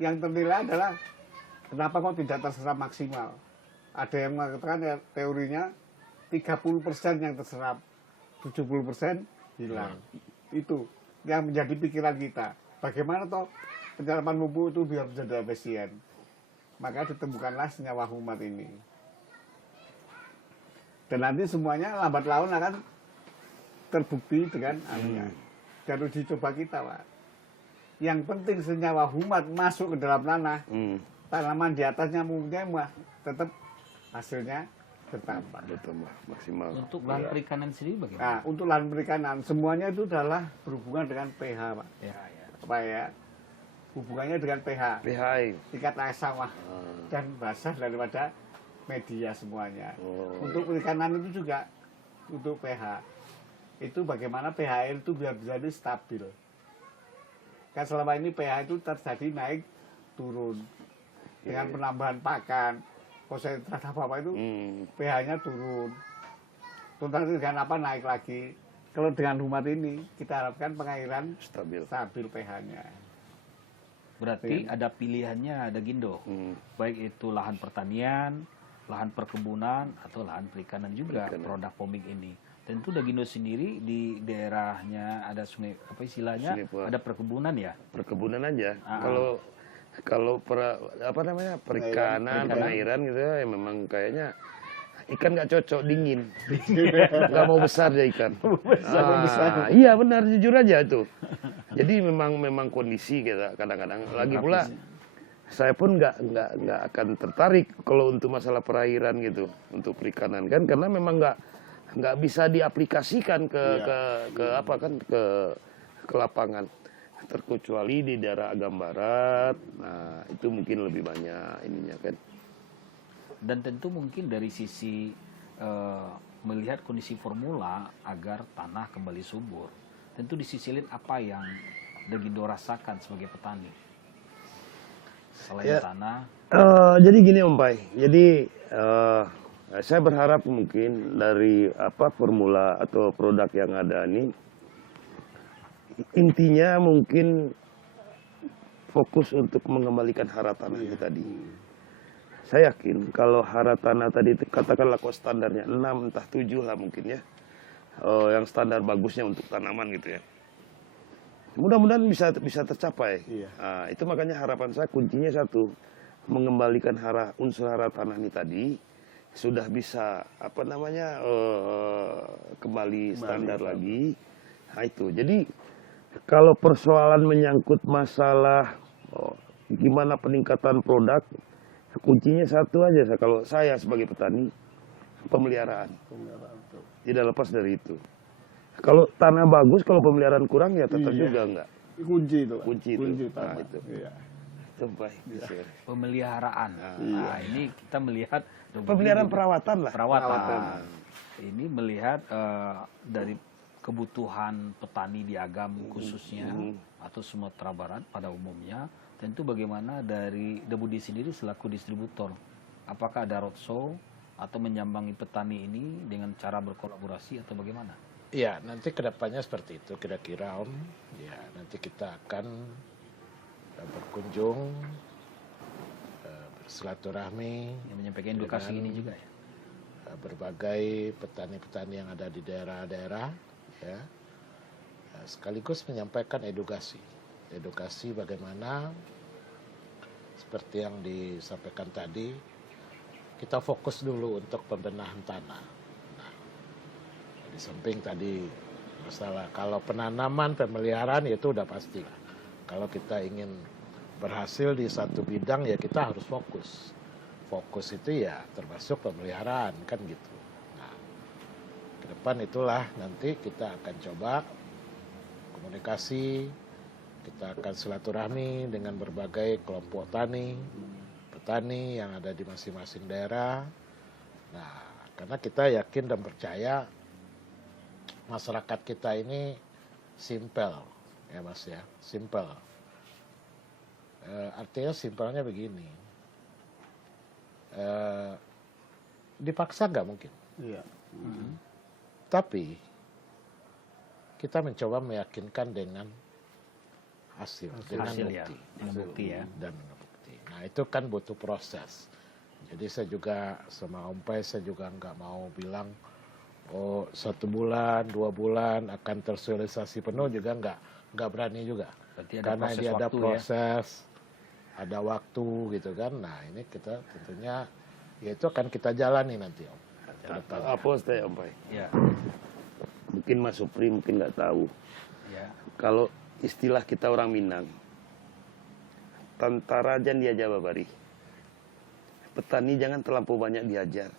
yang ternilai adalah kenapa kok tidak terserap maksimal. Ada yang mengatakan ya, teorinya 30% yang terserap, 70% hilang. Itu yang menjadi pikiran kita. Bagaimana toh penyerapan pupuk itu biar menjadi efisien. Maka ditemukanlah senyawa humat ini. Dan nanti semuanya lambat laun akan terbukti dengan anunya. Dan uji coba kita, Pak. Yang penting senyawa humat masuk ke dalam tanah, tanaman di atasnya mungkin tetap hasilnya bertambah maksimal. Untuk lahan perikanan sendiri bagaimana? Nah, untuk lahan perikanan semuanya itu adalah berhubungan dengan pH, Pak. Apa ya? Hubungannya dengan pH. Tingkat air sawah dan basah daripada media semuanya. Untuk perikanan itu juga untuk pH. Itu bagaimana pH air itu biar jadi stabil. Kan selama ini pH itu terjadi naik turun dengan penambahan pakan, konsentrat apa itu pH-nya turun. Terus dengan apa naik lagi. Kalau dengan humat ini kita harapkan pengairan stabil pH-nya. Berarti ada pilihannya, ada Gindo. Baik itu lahan pertanian, lahan perkebunan, atau lahan perikanan juga produk Pomik ini. Tentu Dagindo sendiri di daerahnya ada sungai, apa istilahnya, ada perkebunan ya? Perkebunan aja. Kalau perikanan, pengairan gitu ya, memang kayaknya ikan nggak cocok dingin, nggak mau besar dia ikan. Iya benar, jujur aja tuh. Jadi memang kondisi kita kadang-kadang. Lagi pula saya pun nggak akan tertarik kalau untuk masalah perairan gitu, untuk perikanan kan, karena memang nggak bisa diaplikasikan ke lapangan, terkecuali di daerah Agam Barat. Nah itu mungkin lebih banyak ininya kan. Dan tentu mungkin dari sisi melihat kondisi formula agar tanah kembali subur, tentu di sisi lain apa yang Dagindo rasakan sebagai petani selain tanah? Jadi gini Om Pai, jadi saya berharap mungkin dari formula atau produk yang ada ini, intinya mungkin fokus untuk mengembalikan hara tanah ini tadi. Saya yakin kalau hara tanah tadi katakanlah kok standarnya 6 entah 7 lah mungkin ya, yang standar bagusnya untuk tanaman gitu ya. Mudah-mudahan bisa tercapai. Nah, itu makanya harapan saya kuncinya satu, mengembalikan unsur hara tanah ini tadi sudah bisa kembali standar lagi. Nah itu. Jadi kalau persoalan menyangkut masalah gimana peningkatan produk, kuncinya satu aja. Kalau saya sebagai petani, pemeliharaan. Tidak lepas dari itu. Kalau tanah bagus, kalau pemeliharaan kurang ya tetap juga enggak. Kunci itu. Nah, itu. Itu baik. Pemeliharaan. Nah, ini kita melihat pemeliharaan perawatan lah. Perawatan. Ini melihat dari kebutuhan petani di Agam khususnya atau Sumatera Barat pada umumnya, tentu bagaimana dari Dabudi sendiri selaku distributor, apakah ada roadshow atau menyambangi petani ini dengan cara berkolaborasi atau bagaimana? Iya, nanti kedepannya seperti itu kira-kira Om. Ya, nanti kita akan berkunjung, bersilaturahmi, Yang menyampaikan edukasi dengan ini juga ya. Berbagai petani-petani yang ada di daerah-daerah, ya, sekaligus menyampaikan edukasi bagaimana seperti yang disampaikan tadi, kita fokus dulu untuk pembenahan tanah. Nah, di samping tadi masalah kalau penanaman, pemeliharaan itu udah pasti. Kalau kita ingin berhasil di satu bidang ya kita harus fokus. Fokus itu ya termasuk pemeliharaan kan gitu. Nah, ke depan itulah nanti kita akan coba komunikasi, kita akan silaturahmi dengan berbagai kelompok petani yang ada di masing-masing daerah. Nah, karena kita yakin dan percaya masyarakat kita ini simpel, ya Mas ya, simpel. Artinya simpelnya begini. Dipaksa nggak mungkin. Iya. Tapi kita mencoba meyakinkan dengan hasil, dengan Hasil bukti. ya, dengan bukti ya. Dan bukti. Nah itu kan butuh proses. Jadi saya juga sama Om Pai, saya juga nggak mau bilang oh 1 bulan, 2 bulan akan tersosialisasi penuh juga nggak berani juga. Berarti ada Karena proses dia ada waktu ya. proses, ada waktu gitu kan. Nah ini kita tentunya ya itu akan kita jalani nanti Om. Ke depan. Apa saya Om Pai? Ya, Mungkin Mas Supri mungkin nggak tahu. ya. Kalau istilah kita orang Minang, tantarajan dia Jawa Bari. Petani jangan terlampau banyak diajar.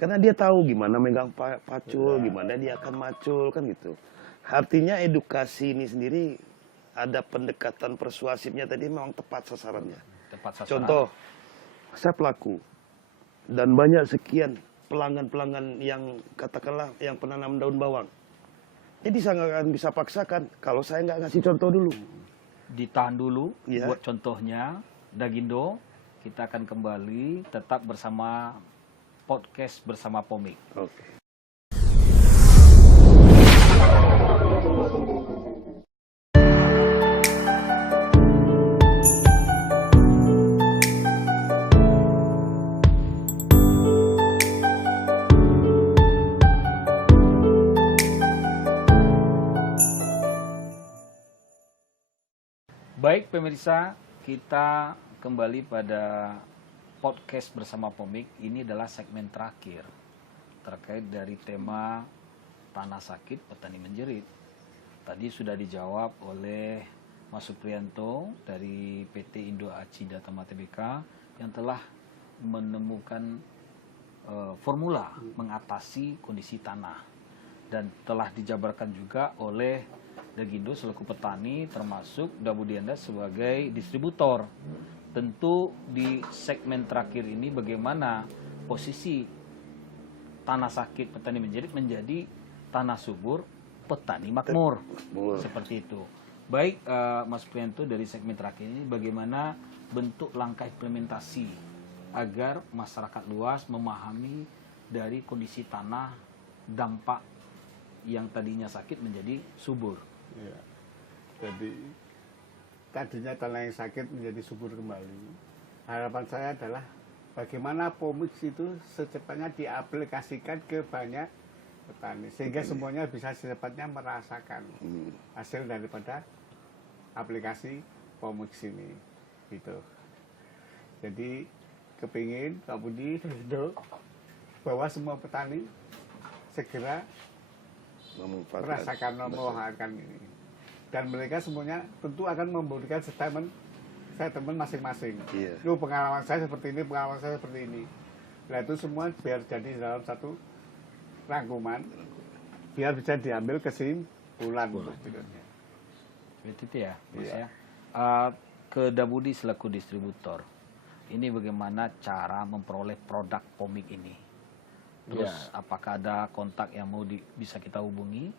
Karena dia tahu gimana megang pacul, gimana dia akan macul, kan gitu. Artinya edukasi ini sendiri ada pendekatan persuasifnya tadi memang tepat sasarannya. Tepat sasaran. Contoh, saya pelaku dan banyak sekian pelanggan-pelanggan yang katakanlah yang penanam daun bawang. Jadi saya nggak akan bisa paksakan kalau saya nggak ngasih contoh dulu. Ditahan dulu Ya. buat contohnya. Dagindo, kita akan kembali tetap bersama podcast bersama Pomik. Oke. Baik pemirsa, kita kembali pada podcast bersama Pomik. Ini adalah segmen terakhir terkait dari tema tanah sakit petani menjerit. Tadi sudah dijawab oleh Mas Supriyanto dari PT Indo Aci Data Tbk yang telah menemukan formula mengatasi kondisi tanah dan telah dijabarkan juga oleh Dagindo selaku petani termasuk Dabudi Anda sebagai distributor. Tentu di segmen terakhir ini bagaimana posisi tanah sakit petani menjerit menjadi tanah subur petani makmur. Seperti itu. Baik Mas Priyanto, dari segmen terakhir ini bagaimana bentuk langkah implementasi agar masyarakat luas memahami dari kondisi tanah dampak yang tadinya sakit menjadi subur. Ya. Jadi tadinya tanah yang sakit menjadi subur kembali. Harapan saya adalah bagaimana Pomix itu secepatnya diaplikasikan ke banyak petani sehingga semuanya bisa secepatnya merasakan hasil daripada aplikasi Pomix ini. Gitu. Jadi kepingin Pak Budi Dagindo bahwa semua petani segera merasakan memanfaatkan ini, dan mereka semuanya tentu akan memberikan statement masing-masing. Iya. Itu pengalaman saya seperti ini, pengalaman saya seperti ini. Nah itu semua biar jadi dalam satu rangkuman, biar bisa diambil kesimpulan. Berikutnya. Seperti itu ya, Mas Iya. ya. Ke Dabudi selaku distributor, ini bagaimana cara memperoleh produk Pomik ini? Terus apakah ada kontak yang mau bisa kita hubungi?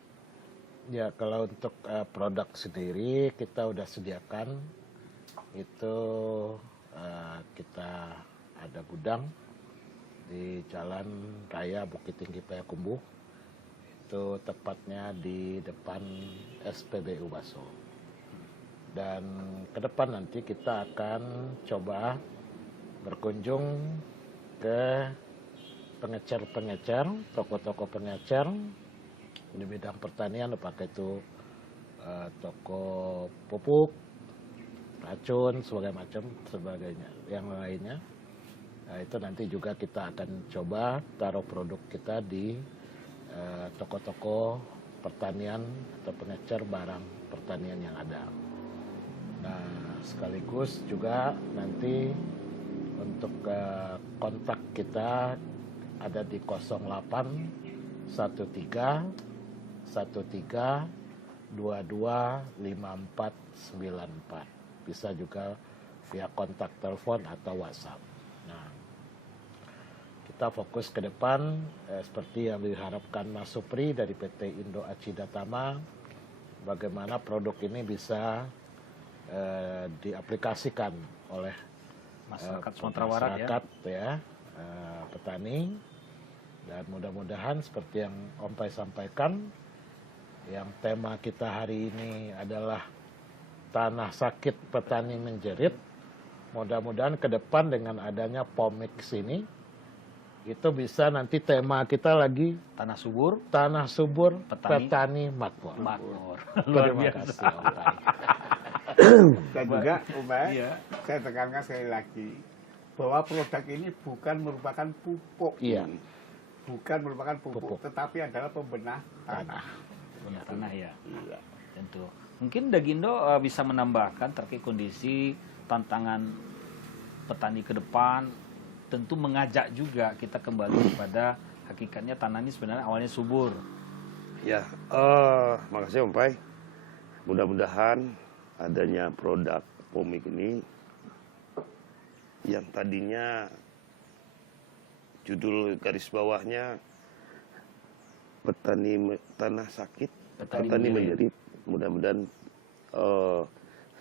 Ya kalau untuk produk sendiri kita udah sediakan itu kita ada gudang di Jalan Raya Bukit Tinggi Payakumbuh. Itu tepatnya di depan SPBU Baso. Dan ke depan nanti kita akan coba berkunjung ke pengecer-pengecer, toko-toko pengecer di bidang pertanian, apakah itu toko pupuk, racun, sebagainya, yang lainnya. Nah, itu nanti juga kita akan coba taruh produk kita di toko-toko pertanian atau pengecer barang pertanian yang ada. Nah, sekaligus juga nanti untuk kontak kita ada di 08 13 13 22 5494. Bisa juga via kontak telepon atau WhatsApp. Nah, kita fokus ke depan seperti yang diharapkan Mas Supri dari PT Indo Acida Tama, bagaimana produk ini bisa diaplikasikan oleh Masyarakat Sumatera Barat ya, petani, dan mudah-mudahan seperti yang Om Pai sampaikan, yang tema kita hari ini adalah tanah sakit petani menjerit. Mudah-mudahan ke depan dengan adanya Pomix ini, itu bisa nanti tema kita lagi Tanah subur, petani makmur. Luar Terima biasa. kasih Om Pai. Dan juga Umay, Iya. saya tekankan sekali lagi bahwa produk ini bukan merupakan pupuk, Iya. bukan merupakan pupuk, Pupuk. tetapi adalah pembenah tanah. Benar tanah ya. Iya. Tentu. Mungkin Dagindo bisa menambahkan terkait kondisi tantangan petani ke depan, tentu mengajak juga kita kembali kepada hakikatnya tanah ini sebenarnya awalnya subur. Ya, makasih Om Pai. Mudah-mudahan adanya produk Pomix ini yang tadinya judul garis bawahnya tanah sakit, petani menjerit. Mudah-mudahan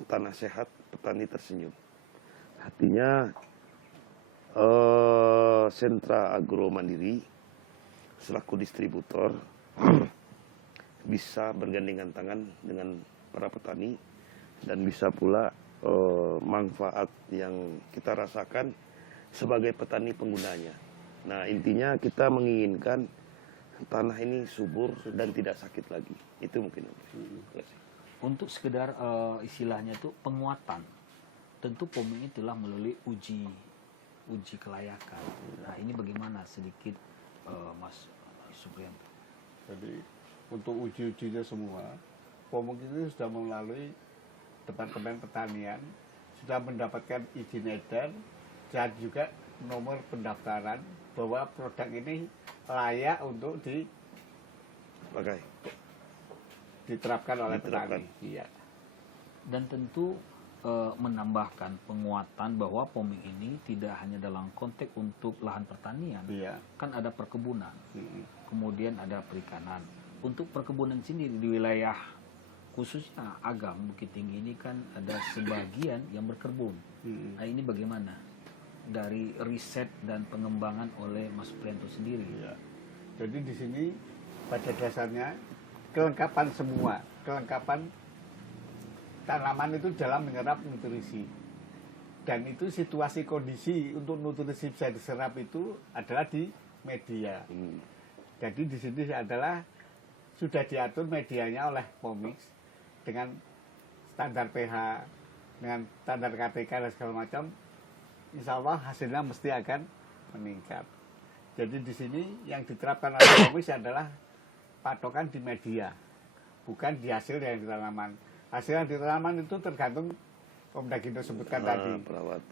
tanah sehat, petani tersenyum. Artinya Sentra Agro Mandiri selaku distributor bisa bergandengan tangan dengan para petani dan bisa pula manfaat yang kita rasakan sebagai petani penggunanya. Nah, intinya kita menginginkan tanah ini subur dan tidak sakit lagi. Itu mungkin. Untuk sekedar istilahnya itu penguatan, tentu Pomix ini telah melalui uji kelayakan. Nah, ini bagaimana sedikit Mas Supriyanto? Jadi untuk uji-ujinya semua, Pomix itu sudah melalui Departemen Pertanian, sudah mendapatkan izin edar dan juga nomor pendaftaran bahwa produk ini layak untuk diterapkan oleh petani. Iya. Dan tentu menambahkan penguatan bahwa Pomix ini tidak hanya dalam konteks untuk lahan pertanian, Iya. kan ada perkebunan, kemudian ada perikanan. Untuk perkebunan sini di wilayah khususnya Agam Bukit Tinggi ini kan ada sebagian yang berkebun. Nah, ini bagaimana dari riset dan pengembangan oleh Mas Supriyanto sendiri? Iya. Jadi di sini pada dasarnya kelengkapan tanaman itu dalam menyerap nutrisi. Dan itu situasi kondisi untuk nutrisi bisa diserap itu adalah di media. Jadi di sini adalah sudah diatur medianya oleh Pomix dengan standar pH, dengan standar KTK dan segala macam. Insya Allah hasilnya mesti akan meningkat. Jadi di sini yang diterapkan oleh Pomix adalah patokan di media, bukan di hasil yang di tanaman. Hasil yang di tanaman itu tergantung Om Dagindo sebutkan tadi,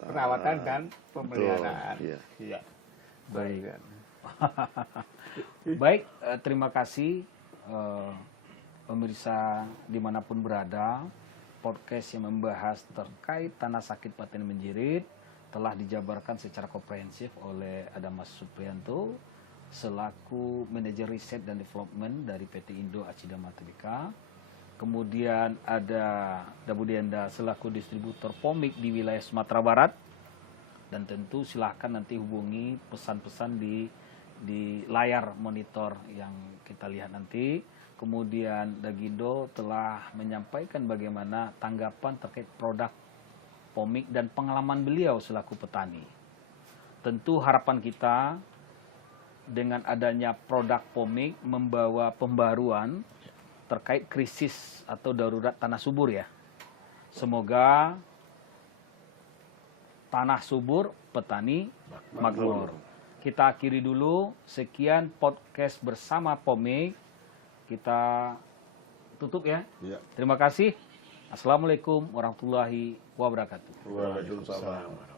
perawatan dan pemeliharaan. Iya. Baik. Baik, terima kasih pemirsa dimanapun berada. Podcast yang membahas terkait tanah sakit petani menjerit telah dijabarkan secara komprehensif oleh Mas Supriyanto selaku manajer riset dan development dari PT Indo Acida Tbk. kemudian ada Dabudienda selaku distributor Pomik di wilayah Sumatera Barat, dan tentu silahkan nanti hubungi pesan-pesan di layar monitor yang kita lihat nanti. Kemudian Dagindo telah menyampaikan bagaimana tanggapan terkait produk Pomik dan pengalaman beliau selaku petani. Tentu harapan kita dengan adanya produk Pomik membawa pembaruan terkait krisis atau darurat tanah subur ya. Semoga tanah subur, petani makmur. Kita akhiri dulu, sekian podcast bersama Pomik. Kita tutup ya. Terima kasih. Assalamualaikum warahmatullahi wabarakatuh. Waalaikumsalam.